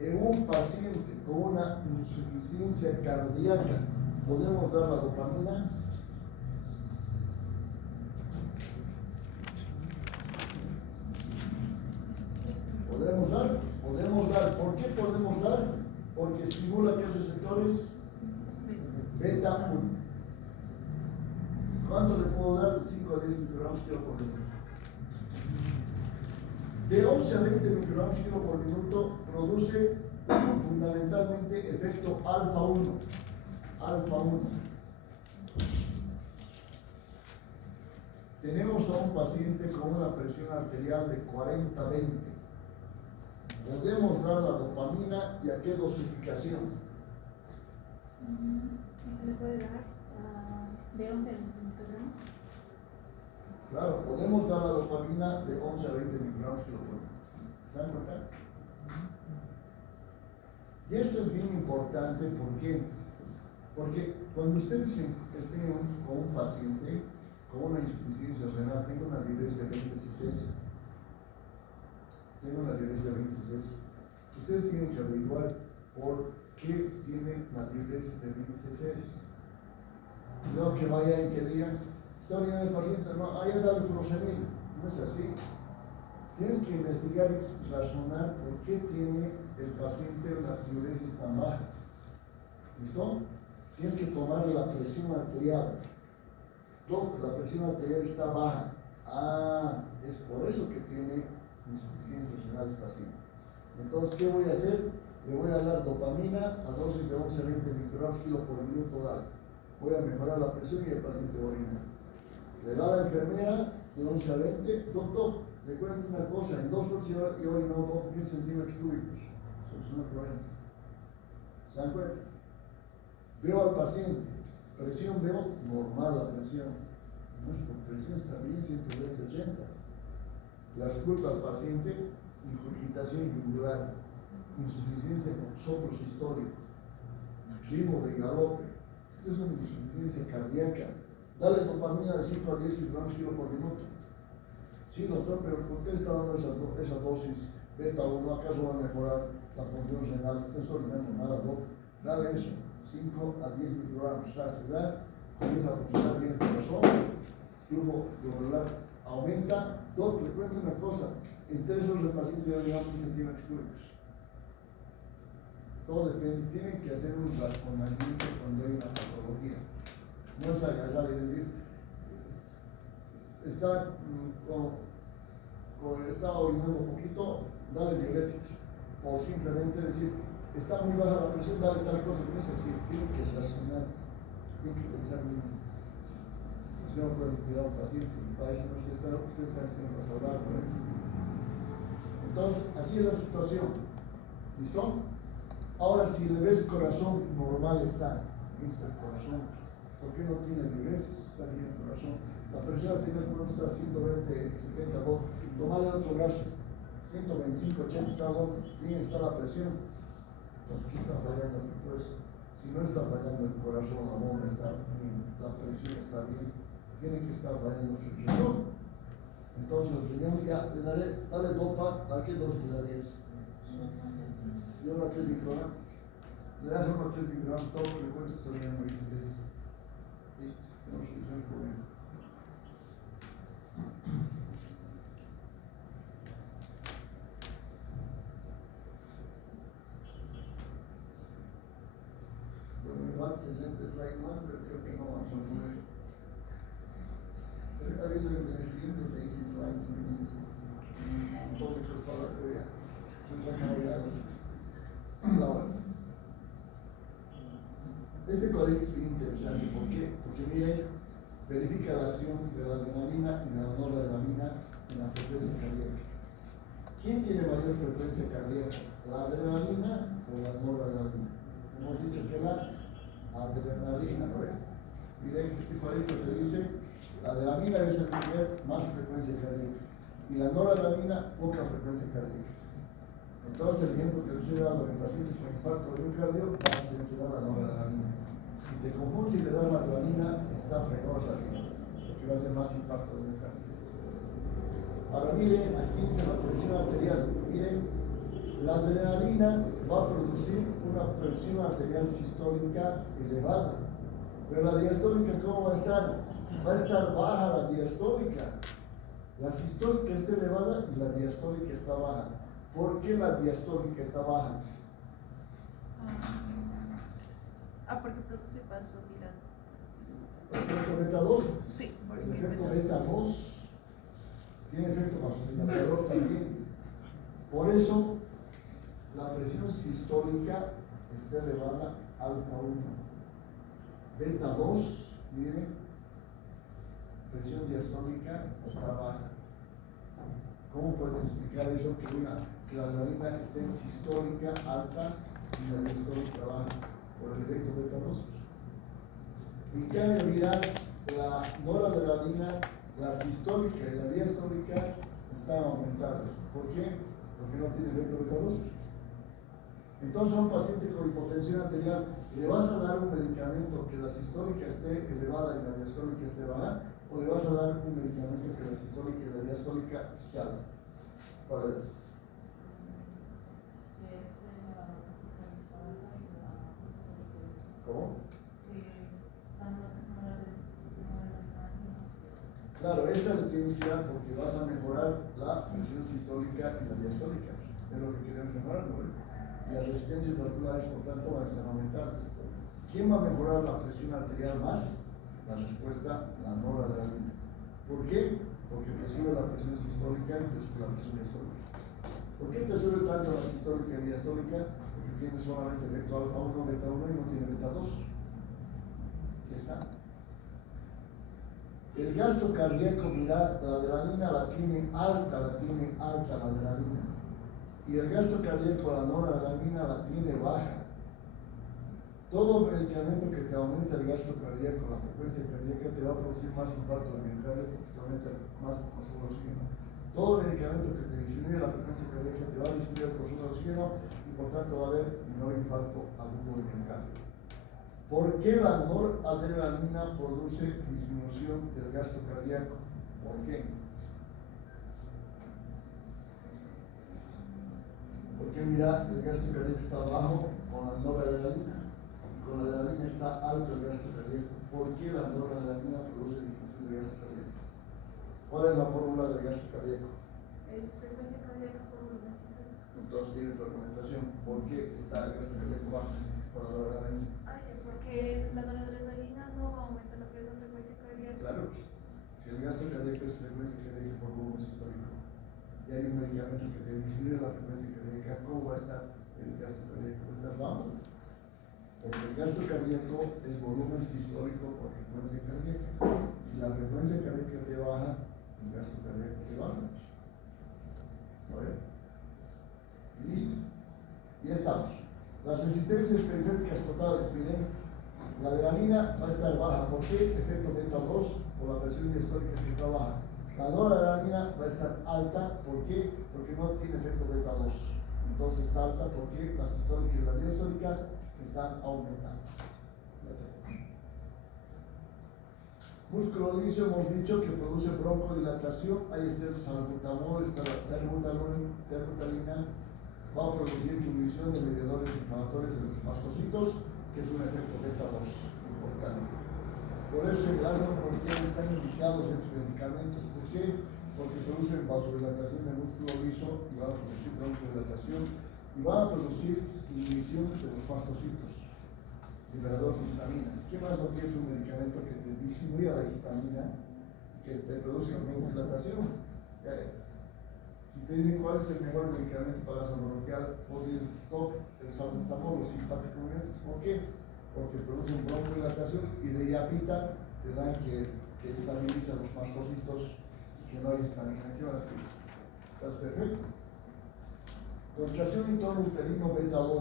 en un paciente con una insuficiencia cardíaca, ¿podemos dar la dopamina? ¿Podemos dar? Podemos dar. ¿Por qué podemos dar? Porque estimula qué receptores? Beta 1. ¿Cuánto le puedo dar? De 5 a 10 microgramos kilo por minuto. De 11 a 20 microgramos kilo por minuto produce fundamentalmente efecto alfa 1. Alfa 1. Tenemos a un paciente con una presión arterial de 40-20. Podemos dar la dopamina y a qué dosificación. ¿Se le puede dar de 11 a 20 microgramos? Claro, podemos dar la dopamina de 11 a 20 microgramos kilo por minuto. ¿Se dan cuenta? Y esto es bien importante, ¿por qué? Porque cuando ustedes estén con un paciente con una insuficiencia renal, tengo una diuresis de 20cc. Ustedes tienen que averiguar por qué tienen la diuresis de 20cc. No que vayan y que digan, está orinando el paciente, no, ahí está el furosemide. No es así. Tienes que investigar y razonar por qué tiene el paciente una diuresis tan baja. ¿Listo? Tienes que tomar la presión arterial. La presión arterial está baja. Ah, es por eso que tiene insuficiencia renal el paciente. Entonces, ¿qué voy a hacer? Le voy a dar dopamina a dosis de 11 a 20 microgramos kilo por minuto dado. Voy a mejorar la presión y el paciente va a orinar. Le da la enfermera de 11 a 20, doctor, le cuento una cosa, en 2 horas he orinado 1000 centímetros cúbicos. Soluciona el problema. ¿Se dan cuenta? Veo al paciente, presión veo normal la presión. Nuestra presión está bien, 120-80. La escucho al paciente, ingurgitación yugular, insuficiencia con soplo sistólico, ritmo de galope. Esto es una insuficiencia cardíaca. Dale dopamina de 5 a 10 microgramos kilo por minuto. Sí, doctor, pero ¿por qué está dando esa dosis beta 1? ¿Acaso va a mejorar la función renal? No estoy orinando nada, doctor. Dale eso, 5 a 10 microgramos. La ciudad comienza a funcionar bien el corazón, flujo glomerular aumenta. Doctor, le cuento una cosa, en 3 horas el paciente ya llega a 1000 centímetros cúbicos. Todo depende, tienen que hacer un razonamiento cuando hay una patología. No es agarrar y decir, está orinando un poquito, dale diuréticos. O simplemente decir, está muy baja la presión, dale tal cosa. No es así, tienen que razonar, tienen que pensar bien. Si no pueden cuidar al paciente, para eso no ustedes están haciendo hablar por eso. Entonces, así es la situación. ¿Listo? Ahora, si le ves corazón normal está el corazón. ¿Por qué no tiene diuresis? Está bien el corazón. La presión arterial cuando está 120, 72. Tomar el otro brazo. 125, 80 está bien, está la presión. Entonces, ¿qué está fallando? Pues, si no está fallando el corazón, la bomba está bien, la presión está bien, tiene que estar fallando el riñón. Entonces, el riñón ya, dale dopa, ¿a qué dosis le darías? Y una 3 microgramos. Le das una 3 microgramos, todo lo que le cuento que está bien, me dices es. Listo, tenemos solución al problema. Bueno, igual 60 slides más, pero creo que no vamos a poner. Pero aviso que en el siguiente 6 slides, imagínense. Todo hecho para la teoría. Se saca la hora. Este código es bien interesante. ¿Por qué? Porque miren, verifica la acción de la adrenalina y de la noradrenalina en la frecuencia cardíaca. ¿Quién tiene mayor frecuencia cardíaca? ¿La adrenalina o la noradrenalina? Hemos dicho que la adrenalina, ¿no ves? Miren, este cuadrito te dice, la adrenalina debe tener más frecuencia cardíaca y la noradrenalina poca frecuencia cardíaca. Entonces, el ejemplo que les he dado en pacientes con infarto de miocardio, vas a tener que dar la noradrenalina. Si te confundes y le das la adrenalina, está fregosa, porque va a ser más infarto de miocardio. Ahora miren, aquí dice la presión arterial. Miren, la adrenalina va a producir una presión arterial sistólica elevada. Pero la diastólica, ¿cómo va a estar? Va a estar baja la diastólica. La sistólica está elevada y la diastólica está baja. ¿Por qué la diastólica está baja? Porque produce vasodilatación. ¿El efecto beta 2? Sí, porque el efecto beta 2 tiene efecto vasodilatador también. Por eso, la presión sistólica está elevada alfa 1. Beta 2, miren, presión diastólica está baja. ¿Cómo puedes explicar eso? Que la adrenalina esté sistólica alta y la diastólica baja por el efecto beta 2. En cambio, mirad, la noradrenalina, la sistólica y la diastólica están aumentadas. ¿Por qué? Porque no tiene efecto beta 2. Entonces, a un paciente con hipotensión arterial, ¿le vas a dar un medicamento que la sistólica esté elevada y la diastólica esté baja? o le vas a dar un medicamento que la sistólica y la diastólica se alta? ¿Cuál es? ¿Cómo? Claro, esta le tienes que dar porque vas a mejorar la presión sistólica y la diastólica. Es lo que queremos mejorar, ¿no? Y las resistencias vasculares, por tanto, van a estar aumentadas. ¿Quién va a mejorar la presión arterial más? La respuesta, la noradrenalina. ¿Por qué? Porque te sube la presión sistólica y te sube la presión diastólica. ¿Por qué te sube tanto la sistólica y diastólica? Porque tiene solamente efecto alfa 1, beta 1 y no tiene beta 2. ¿Qué está? El gasto cardíaco, mira, la adrenalina la tiene alta la adrenalina. Y el gasto cardíaco, la noradrenalina la tiene baja. Todo medicamento que te aumenta el gasto cardíaco, la frecuencia cardíaca, te va a producir más infarto de miocardio porque te aumenta más consumo de oxígeno. Todo medicamento que te disminuye la frecuencia cardíaca te va a disminuir el consumo de oxígeno y por tanto va a haber menor infarto agudo de miocardio. ¿Por qué la noradrenalina produce disminución del gasto cardíaco? ¿Por qué? Porque mira, el gasto cardíaco está bajo con la noradrenalina y con la adrenalina está alto el gasto cardíaco. ¿Por qué la noradrenalina produce disminución del gasto cardíaco? ¿Cuál es la fórmula del gasto cardíaco? Es frecuencia cardíaca por volumen sistólico. Entonces tiene tu argumentación. ¿Por qué está el gasto cardíaco bajo con la noradrenalina? Porque la noradrenalina no aumenta la frecuencia cardíaca. Claro, si el gasto cardíaco es frecuencia cardíaca por volumen sistólico y hay un medicamento que te disminuye la frecuencia cardíaca, ¿cómo va a estar el gasto cardíaco? Va a estar bajo. Porque el gasto cardíaco es volumen sistólico por frecuencia cardíaca. Si la frecuencia cardíaca te baja, el gasto cardíaco te baja. ¿A ver? Y listo. Ya estamos. Las resistencias periféricas totales, miren, la adrenalina va a estar baja. ¿Por qué? Efecto beta 2 por la presión diastólica que está baja. La noradrenalina va a estar alta. ¿Por qué? Porque no tiene efecto beta 2. Entonces está alta porque la sistólica y la diastólica están aumentando. Músculo liso hemos dicho que produce broncodilatación. Ahí está el salbutamol, está la terbutalina. Va a producir inhibición de mediadores inflamatorios de los mastocitos, que es un efecto beta 2 importante. Por eso el asma están indicados en sus medicamentos. ¿Por qué? Porque producen vasodilatación de músculo liso y van a producir broncodilatación y van a producir inhibición de los mastocitos, liberador de histamina. ¿Qué más no tienes un medicamento que te disminuya la histamina, que te produzca broncodilatación? Si te dicen cuál es el mejor medicamento para la asma bronquial, pon el top, el salbutamol, los simpáticos. ¿Por qué? Porque producen broncodilatación y de iapita te dan que estabiliza los mastocitos y que no hay histamina. ¿Qué van a hacer? Estás perfecto. Contracción y tono uterino beta 2,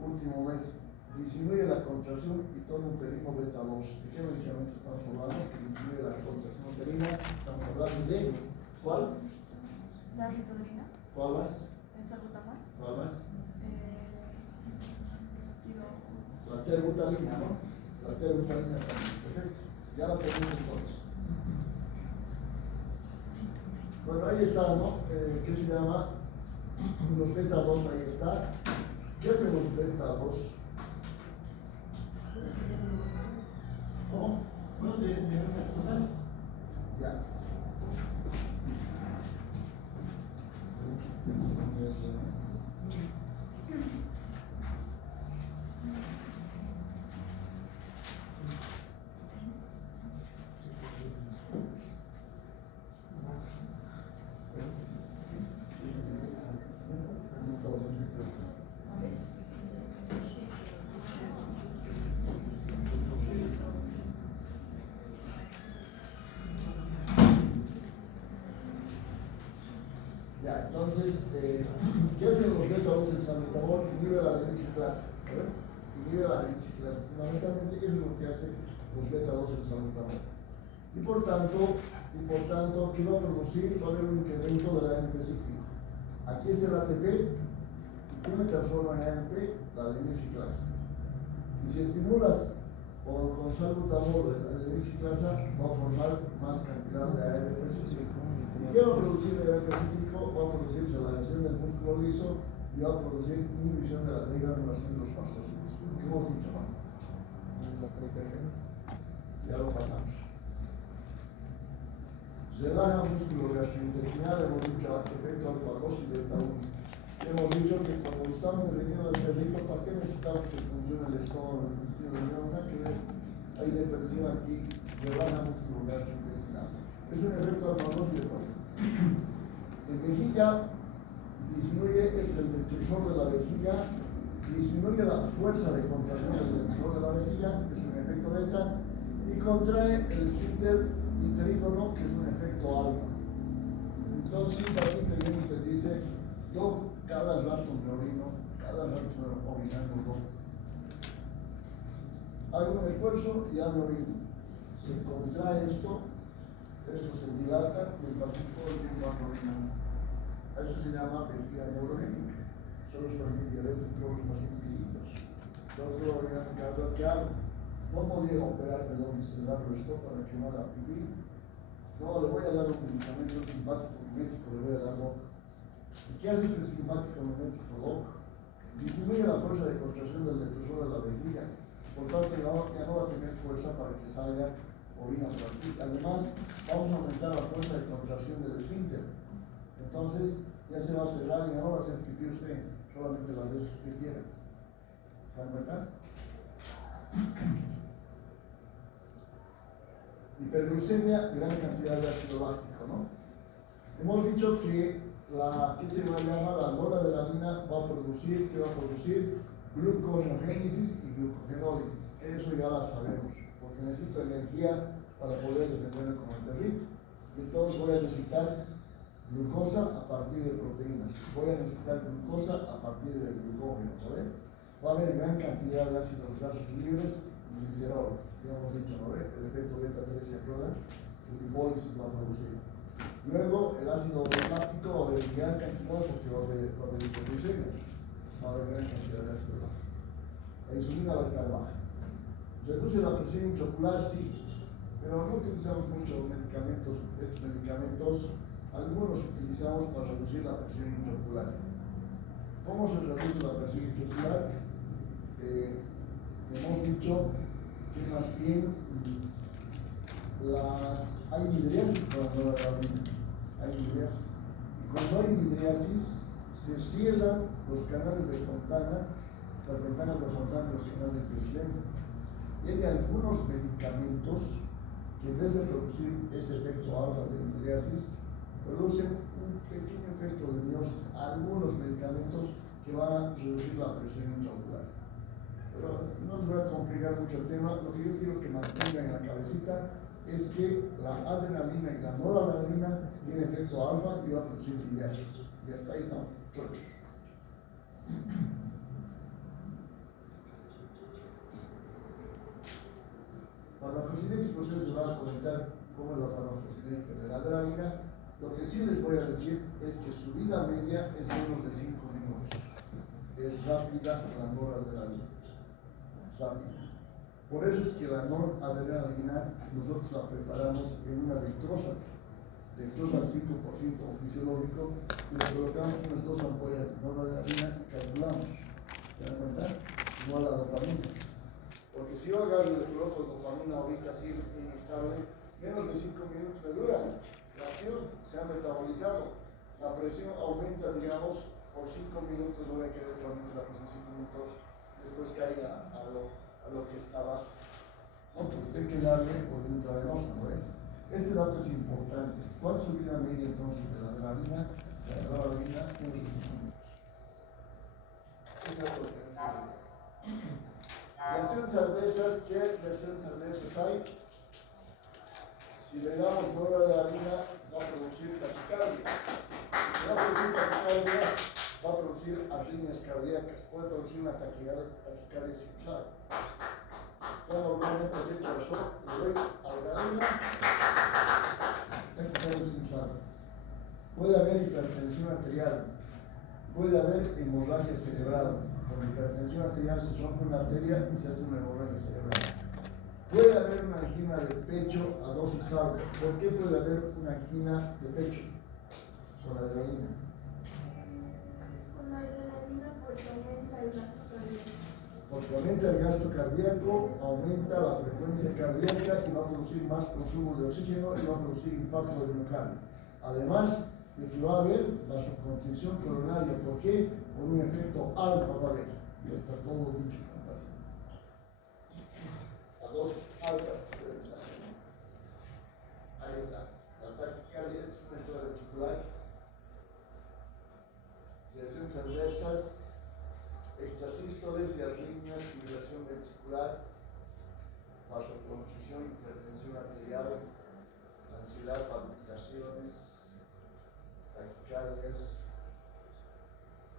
último mes. Disminuye la contracción y tono uterino beta 2. ¿De qué medicamento estamos hablando? Que disminuye la contracción uterina. Estamos hablando de ¿cuál? ¿La ritodrina? ¿Cuál más? ¿El salbutamol? ¿Cuál más? Digo, La terbutalina, ¿no? La terbutalina también. Perfecto. Ya la tenemos entonces. Bueno, ahí está, ¿no? ¿Qué se llama? Los beta 2, ahí está. ¿Qué hacen los beta 2? ¿Cómo? Bueno, de una Ya. Ya, entonces, ¿qué hacen los beta 2 en salbutamol? Inhibe la adenosiclasa. Inhibe la adenosiclasa. Fundamentalmente, eso es lo que hace los beta 2 en salbutamol. Y por tanto, ¿qué va a producir? Va a haber un incremento del AMP cíclico. Aquí está el ATP, y ¿qué me transforma en AMP? La adenosiclasa. Y si estimulas con salbutamol de biciclasa va a formar más cantidad de ARP cíclico. Si quiero producir ARP cíclico, va a producir relajación del músculo liso y va a producir inhibición de la degranulación de los mastocitos. ¿Qué hemos dicho, no? Ya lo pasamos. Relaja músculo gastrointestinal, hemos dicho efecto alfa 2 y beta 1. Hemos dicho que cuando estamos defendiendo el perrito, ¿para qué necesitamos que funcione el estómago, el intestino? No tiene nada que ver. Hay depresión aquí, relaja músculo gastrointestinal. Es un efecto alfa 2 y beta 1. En vejiga disminuye el detrusor de la vejiga, disminuye la fuerza de contracción del detrusor de la vejiga, que es un efecto beta, y contrae el esfínter interígono, que es un efecto alfa. Entonces, si el paciente viene y te dice, yo cada rato me orino, cada rato estoy orinando, ¿no? Hago un esfuerzo y ya me orino. Se contrae esto se dilata y el paciente todo el tiempo anda orinando. Eso se llama vejiga neurogénica. Son los pacientes diabéticos, los pacientes viejitos. Entonces, orinando cada rato que hago. No podía operar, perdón, y cerrarlo esto para que no haga pipí. No, le voy a dar un medicamento simpático mimético, le voy a dar loco. ¿Y qué hace el simpático mimético loco? Disminuye la fuerza de contracción del detrusor de la vejiga. Por tanto, ya no va a tener fuerza para que salga orina por aquí. Además, vamos a aumentar la fuerza de contracción del esfínter. Entonces, ya se va a cerrar y ya no va a hacer pipí usted, solamente las veces que usted quiera. ¿Se dan cuenta? Hiperglucemia, gran cantidad de ácido láctico, ¿no? Hemos dicho que ¿qué se llama? La noradrenalina va a producir, ¿qué va a producir? Gluconeogénesis y glucogenólisis. Eso ya la sabemos, porque necesito energía para poder defenderme como el perrito. Entonces voy a necesitar glucosa a partir de proteínas. Voy a necesitar glucosa a partir del glucógeno, ¿sabes? Va a haber gran cantidad de ácidos grasos libres y glicerol. Ya hemos dicho, ¿no? El efecto beta 3 se acuerdan, el lipólisis va a producir. Luego, el ácido láctico va a haber gran cantidad porque va a haber hipoglucemia. Va a haber gran cantidad de ácido láctico. La insulina va a estar baja. Reduce la presión intraocular, sí, pero no utilizamos muchos medicamentos. Estos medicamentos, algunos utilizamos para reducir la presión intraocular. ¿Cómo se reduce la presión intraocular? Hemos dicho que más bien hay midriasis con la noradrenalina. Hay midriasis. Y cuando hay midriasis, se cierran los canales de Fontana, las ventanas de Fontana y los canales de Schlem. Y hay algunos medicamentos que en vez de producir ese efecto alfa de midriasis, producen un pequeño efecto de miosis. Algunos medicamentos que van a reducir la presión intraocular. Pero no les voy a complicar mucho el tema. Lo que yo quiero que mantengan en la cabecita es que la adrenalina y la noradrenalina tienen efecto alfa y va a producir midriasis. Y hasta ahí estamos. Farmacocinética, ustedes se van a comentar cómo es la farmacocinética de la adrenalina. Lo que sí les voy a decir es que su vida media es menos de 5 minutos. Es rápida la noradrenalina. Rápida. Por eso es que la noradrenalina nosotros la preparamos en una dextrosa al 5% fisiológico, y le colocamos unas 2 ampollas de noradrenalina y calculamos. ¿Se dan cuenta? No a la dopamina. Porque si yo agarro y le coloco dopamina ahorita así inestable, menos de 5 minutos me dura. La acción se ha metabolizado. La presión aumenta, digamos, por 5 minutos, no voy a querer realmente la presión 5 minutos, después caiga a lo que estaba. No, pues hay que darle por intravenosa, ¿no es? Este dato es importante. ¿Cuál es su vida media entonces de la adrenalina? La adrenalina tiene 5 minutos. Este dato lo tenemos que ver. Reacciones adversas, ¿qué reacciones adversas hay? Si le damos noradrenalina, va a producir taquicardia. Si va a producir taquicardia, va a producir arritmias cardíacas. Puede producir una taquicardia sinusal. Normalmente hacer corazón, le doy adrenalina, taquicardia sinusal. Puede haber hipertensión arterial. Puede haber hemorragia cerebral. Con hipertensión arterial se rompe una arteria y se hace una hemorragia cerebral. Puede haber una angina de pecho a dosis alta. ¿Por qué puede haber una angina de pecho con adrenalina? Con la adrenalina porque aumenta el gasto cardíaco. Porque aumenta el gasto cardíaco, aumenta la frecuencia cardíaca y va a producir más consumo de oxígeno y va a producir impacto del miocardio. Además de que va a haber vasoconstricción coronaria. ¿Por qué? Por un efecto alfa va a haber. Ya está todo dicho. A dosis altas. Ahí está. La taquicardia es un evento ventricular. Reacciones adversas, extrasístoles y arritmias, fibrilación ventricular, vasoconstricción, hipertensión arterial, ansiedad, palpitaciones, taquicardias.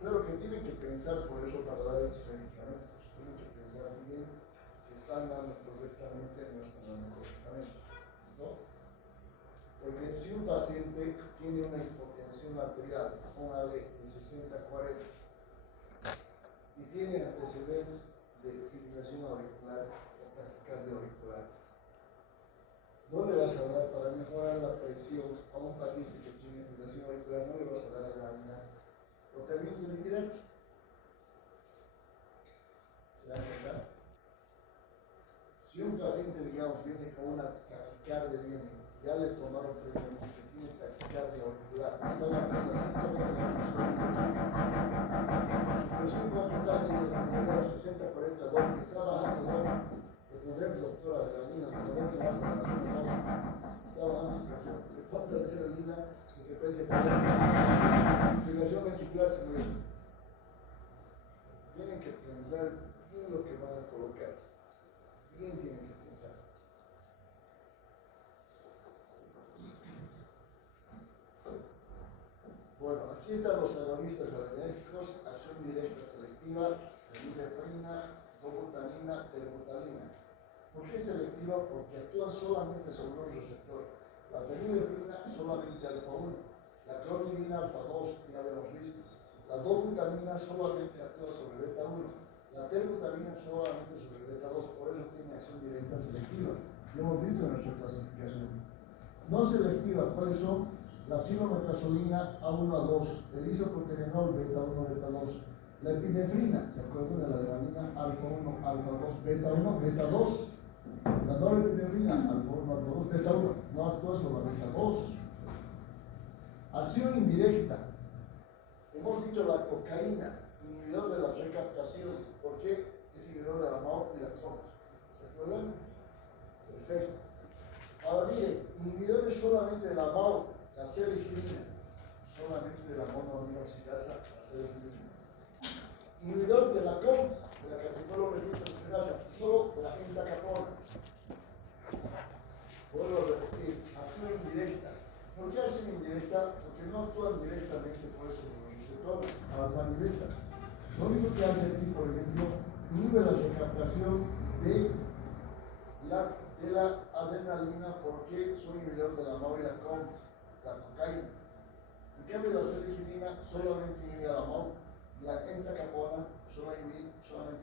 Claro que tienen que pensar por eso para dar estos medicamentos. Tienen que pensar bien si están dando correctamente o no están dando correctamente. ¿Listo? Porque si un paciente tiene una hipotensión arterial, una de 60-40, y tiene antecedentes de fibrilación auricular o taquicardia auricular, no le vas a dar para mejorar la presión a un paciente que tiene fibrilación auricular, no le vas a dar adrenalina. Lo terminas de liquidar. ¿Se dan cuenta? Si un paciente, digamos, viene con una taquicardia, ya le tomaron previamente que tiene taquicardia auricular, está bajando a 120 su presión cuánto está, dice la 60-40 dólares, está bajando doble. Le pondremos doctora adrenalina, le pondremos más adrenalina, está bajando su presión. Le falta adrenalina, su frecuencia cardíaca, fibrilación ventricular se mueve. Tienen que pensar bien lo que van a colocar. Bien tienen que pensar. Bueno, aquí están los agonistas adrenérgicos, acción directa selectiva, phenylefrina, dobutamina, terbutalina. ¿Por qué selectiva? Porque actúan solamente sobre un receptor. La phenylefrina solamente alfa 1, la clonidina alfa 2, ya lo hemos visto. La dobutamina solamente actúa sobre beta 1, la terbutalina solamente sobre beta 2, por eso tiene acción directa selectiva. Lo hemos visto en nuestra clasificación. No selectiva, ¿cuáles son? La silometasolina A1-A2, el isoproterenol beta-1, beta-2, la epinefrina, ¿se acuerdan de la adrenalina? Alfa-1, alfa-2, beta-1, beta-2, la norepinefrina, alfa-1, alfa-2, beta-1, no actúa sobre beta-2. Acción indirecta, hemos dicho la cocaína, inhibidor de la recaptación, ¿por qué? Es inhibidor de la MAO y la COP, ¿se acuerdan? Perfecto. Ahora miren, inhibidores solamente de la MAO, la celeginina, solamente de la monoaminoxidasa, la celeginina. Inhibidor de la COM, de la catecolometoxidasa, solo de la entacapona. Vuelvo a repetir, acción indirecta. ¿Por qué acción indirecta? Porque no actúan directamente por eso el receptor, alfa ni beta. Lo único que hace aquí, por ejemplo, inhibe la recaptación de la adrenalina porque son inhibidores de la MAO y la COM. La cocaína. En cambio, la celeginina solamente inhibe a la MAO, la entacapona solamente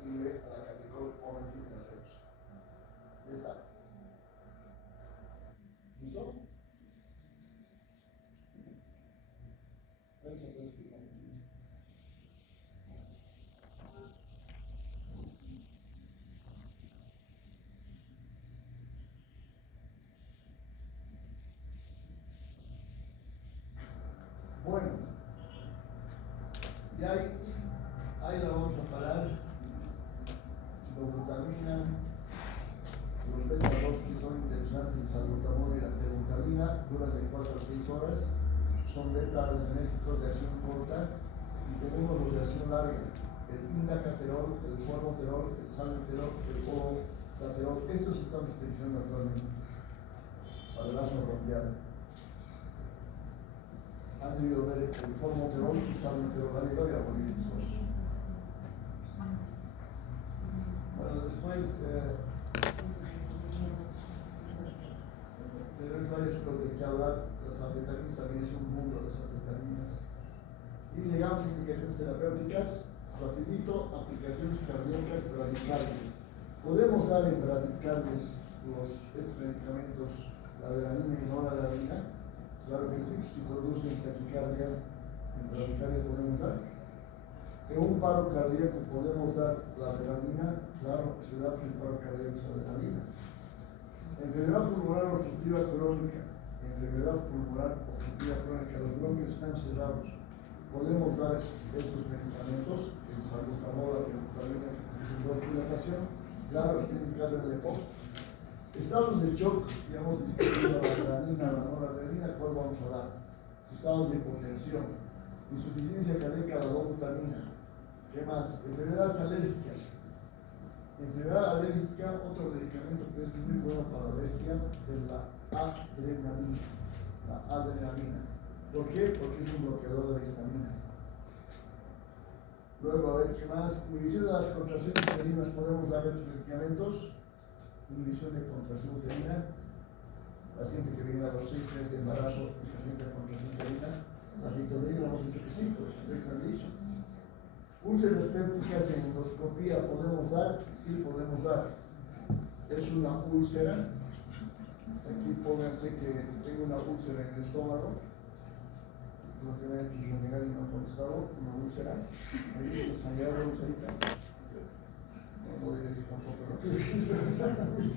inhibe a la catecolometoxidasa. Ya está. ¿Listo? Ahí se puede explicar. Bueno, ya ahí la vamos a parar. Dobutamina, los beta-2 que son interesantes, el salbutamol y la terbutalina, duran de 4 a 6 horas, son beta-adrenérgicos de acción corta, y tenemos los de acción larga, el indacaterol, el formoterol, el salmeterol, el olodaterol. Estos estamos utilizando actualmente para el asma bronquial. Han debido ver el formoterol y salmeterol, ha llegado a morir los. Bueno, después hay varias cosas de que hablar. Las anfetaminas también es un mundo de las anfetaminas. Y llegamos a indicaciones terapéuticas, rapidito, aplicaciones cardíacas, bradicardias. Podemos dar en bradicardias estos medicamentos, la adrenalina y noradrenalina? Claro que sí, si producen taquicardia, intraorbital podemos dar. En un paro cardíaco podemos dar la adrenalina, claro, se da el paro cardíaco es adrenalina. Enfermedad pulmonar obstructiva crónica, enfermedad pulmonar obstructiva crónica, los bronquios están cerrados. Podemos dar estos medicamentos, el salbutamol, la fentanila, la dilatación, claro, está indicado en el EPOC. Estados de shock, ya hemos discutido la adrenalina, la noradrenalina, ¿cuál vamos a dar? Estados de hipotensión, insuficiencia cardíaca, la dobutamina. ¿Qué más? Enfermedades alérgicas. Enfermedad alérgica, otro medicamento que es muy bueno para la alergia es la adrenalina. La adrenalina. ¿Por qué? Porque es un bloqueador de la histamina. Luego, a ver qué más. Inhibición de las contracciones uterinas, podemos dar estos medicamentos. Inhibición de contracción uterina. Paciente que viene a los 6 meses de embarazo, paciente de contracción uterina. La litonina hemos dicho que sí, pues ustedes han dicho. Úlceras pépticas en endoscopía, ¿podemos dar? Sí, podemos dar. Es una úlcera. Aquí pónganse que tengo una úlcera en el estómago. Lo que me ha hecho es renegar y no ha contestado, una úlcera. Ahí está sangrando la úlcerita. No voy a decir tampoco lo que es exactamente.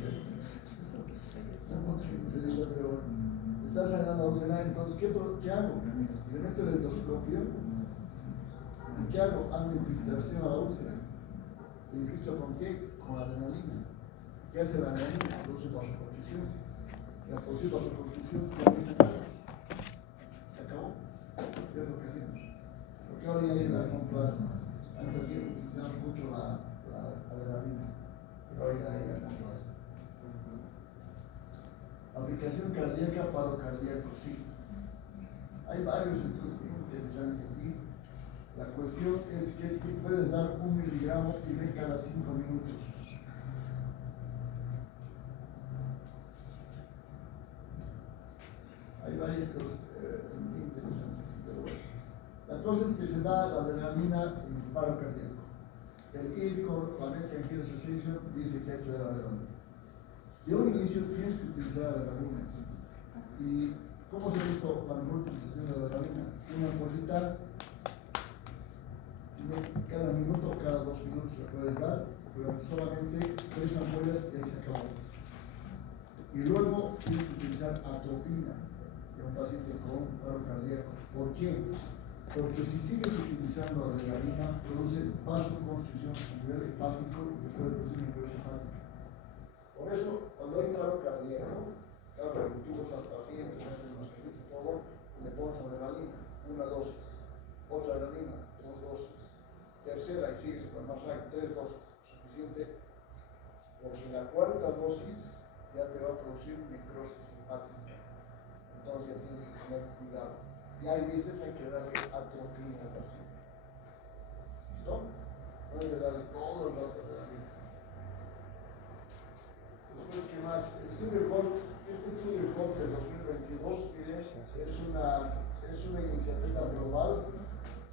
Pero está sangrando la úlcera, entonces, ¿qué hago? Le meto el endoscopio. ¿Y qué hago? Hago infiltración a la úlcera. ¿Le infiltro con qué? Con adrenalina. ¿Qué hace la adrenalina? Produce vasoconstricción. La produce vasoconstricción, se acabó. ¿Qué es lo que hacemos? Porque ahora ya hay la complasma. Antes utilizamos mucho la adrenalina. Pero ahora ya hay la complasma. Aplicación cardíaca, paro cardíaco, sí. Hay varios estudios muy interesantes aquí. La cuestión es que puedes dar 1 miligramo y ve cada 5 minutos. Hay varias cosas muy interesantes, pero bueno. La cosa es que se da la adrenalina en paro cardíaco. El IRCOR, la American Heart Association, dice que hay que dar adrenalina. De un inicio tienes que utilizar adrenalina. ¿Y cómo se ha visto la mejor utilización de la adrenalina? Una ampollita. Cada minuto o cada 2 minutos se puede dar, durante solamente 3 ampollas y ahí se acabó. Y luego tienes que utilizar atropina de un paciente con paro cardíaco. ¿Por qué? Porque si sigues utilizando adrenalina, produce vasoconstricción a nivel hepático y puede producir necrosis hepática. Por eso, cuando hay paro cardíaco, claro, tú vas al paciente, le haces un masajito, todo, le pones adrenalina, 1 dosis, otra adrenalina, 2 dosis. Tercera y sigues con más hay 3 dosis, suficiente, porque la 4ª dosis ya te va a producir necrosis hepática. Entonces ya tienes que tener cuidado. Y hay veces hay que darle atropina al paciente. ¿Listo? No hay que darle todo el rato de la vida. Después, ¿qué más? Este estudio GOLD del 2022 es una iniciativa global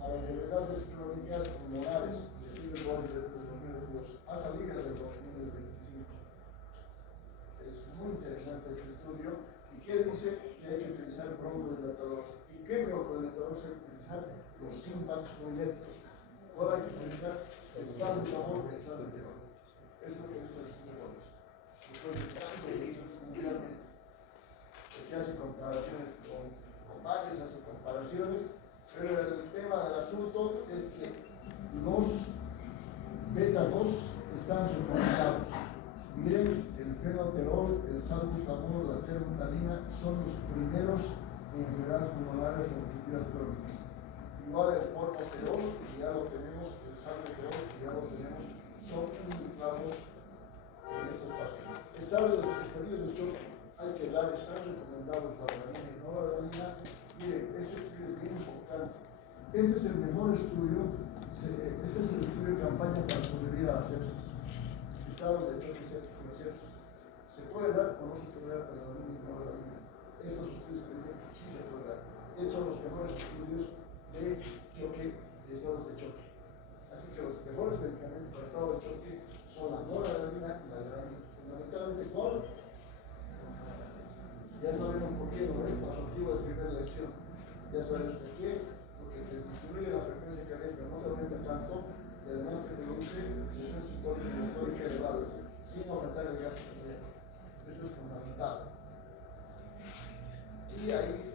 para enfermedades crónicas pulmonares, estudio GOLD del 2022, ha salido del 2025. Es muy interesante este estudio. ¿Y qué dice? Que hay que utilizar broncodilatadores. ¿Y qué broncodilatadores hay que utilizar? Los simpaticoiléticos. Ahora hay que utilizar el salbutamol, el salbutamol. Eso es lo que dice el estudio GOLD. Después de tanto libros mundialmente, que hace comparaciones con varias, hace comparaciones. Pero el tema del asunto es que los beta-2 están recomendados. Miren, el fenoterol, el salbutamol, la terbutalina son los primeros en enfermedades pulmonares obstructivas crónicas. Igual el formoterol, que ya lo tenemos, el salbuterol, que ya lo tenemos, son indicados en estos pacientes. Estados de choque, hay que dar, están recomendados la adrenalina y no la adrenalina. Miren, este estudio es bien importante. Este es el mejor estudio, este es el estudio de campaña para sobrevivir a la sepsis. Estados de choque séptico y sepsis. ¿Se puede dar o no se puede dar adrenalina y no adrenalina? Estos estudios que dicen que sí se puede dar. Estos son los mejores estudios de choque, de estados de choque. Así que los mejores medicamentos para estados de choque son la noradrenalina y la adrenalina. Fundamentalmente, ¿cuál? Ya sabemos por qué, ¿no? El objetivo de primera lección. Ya sabemos por qué, porque te disminuye la frecuencia cardíaca, no te aumenta tanto, y además te produce presión sistólica elevada, sin aumentar el gasto cardíaco. Eso es fundamental. Y ahí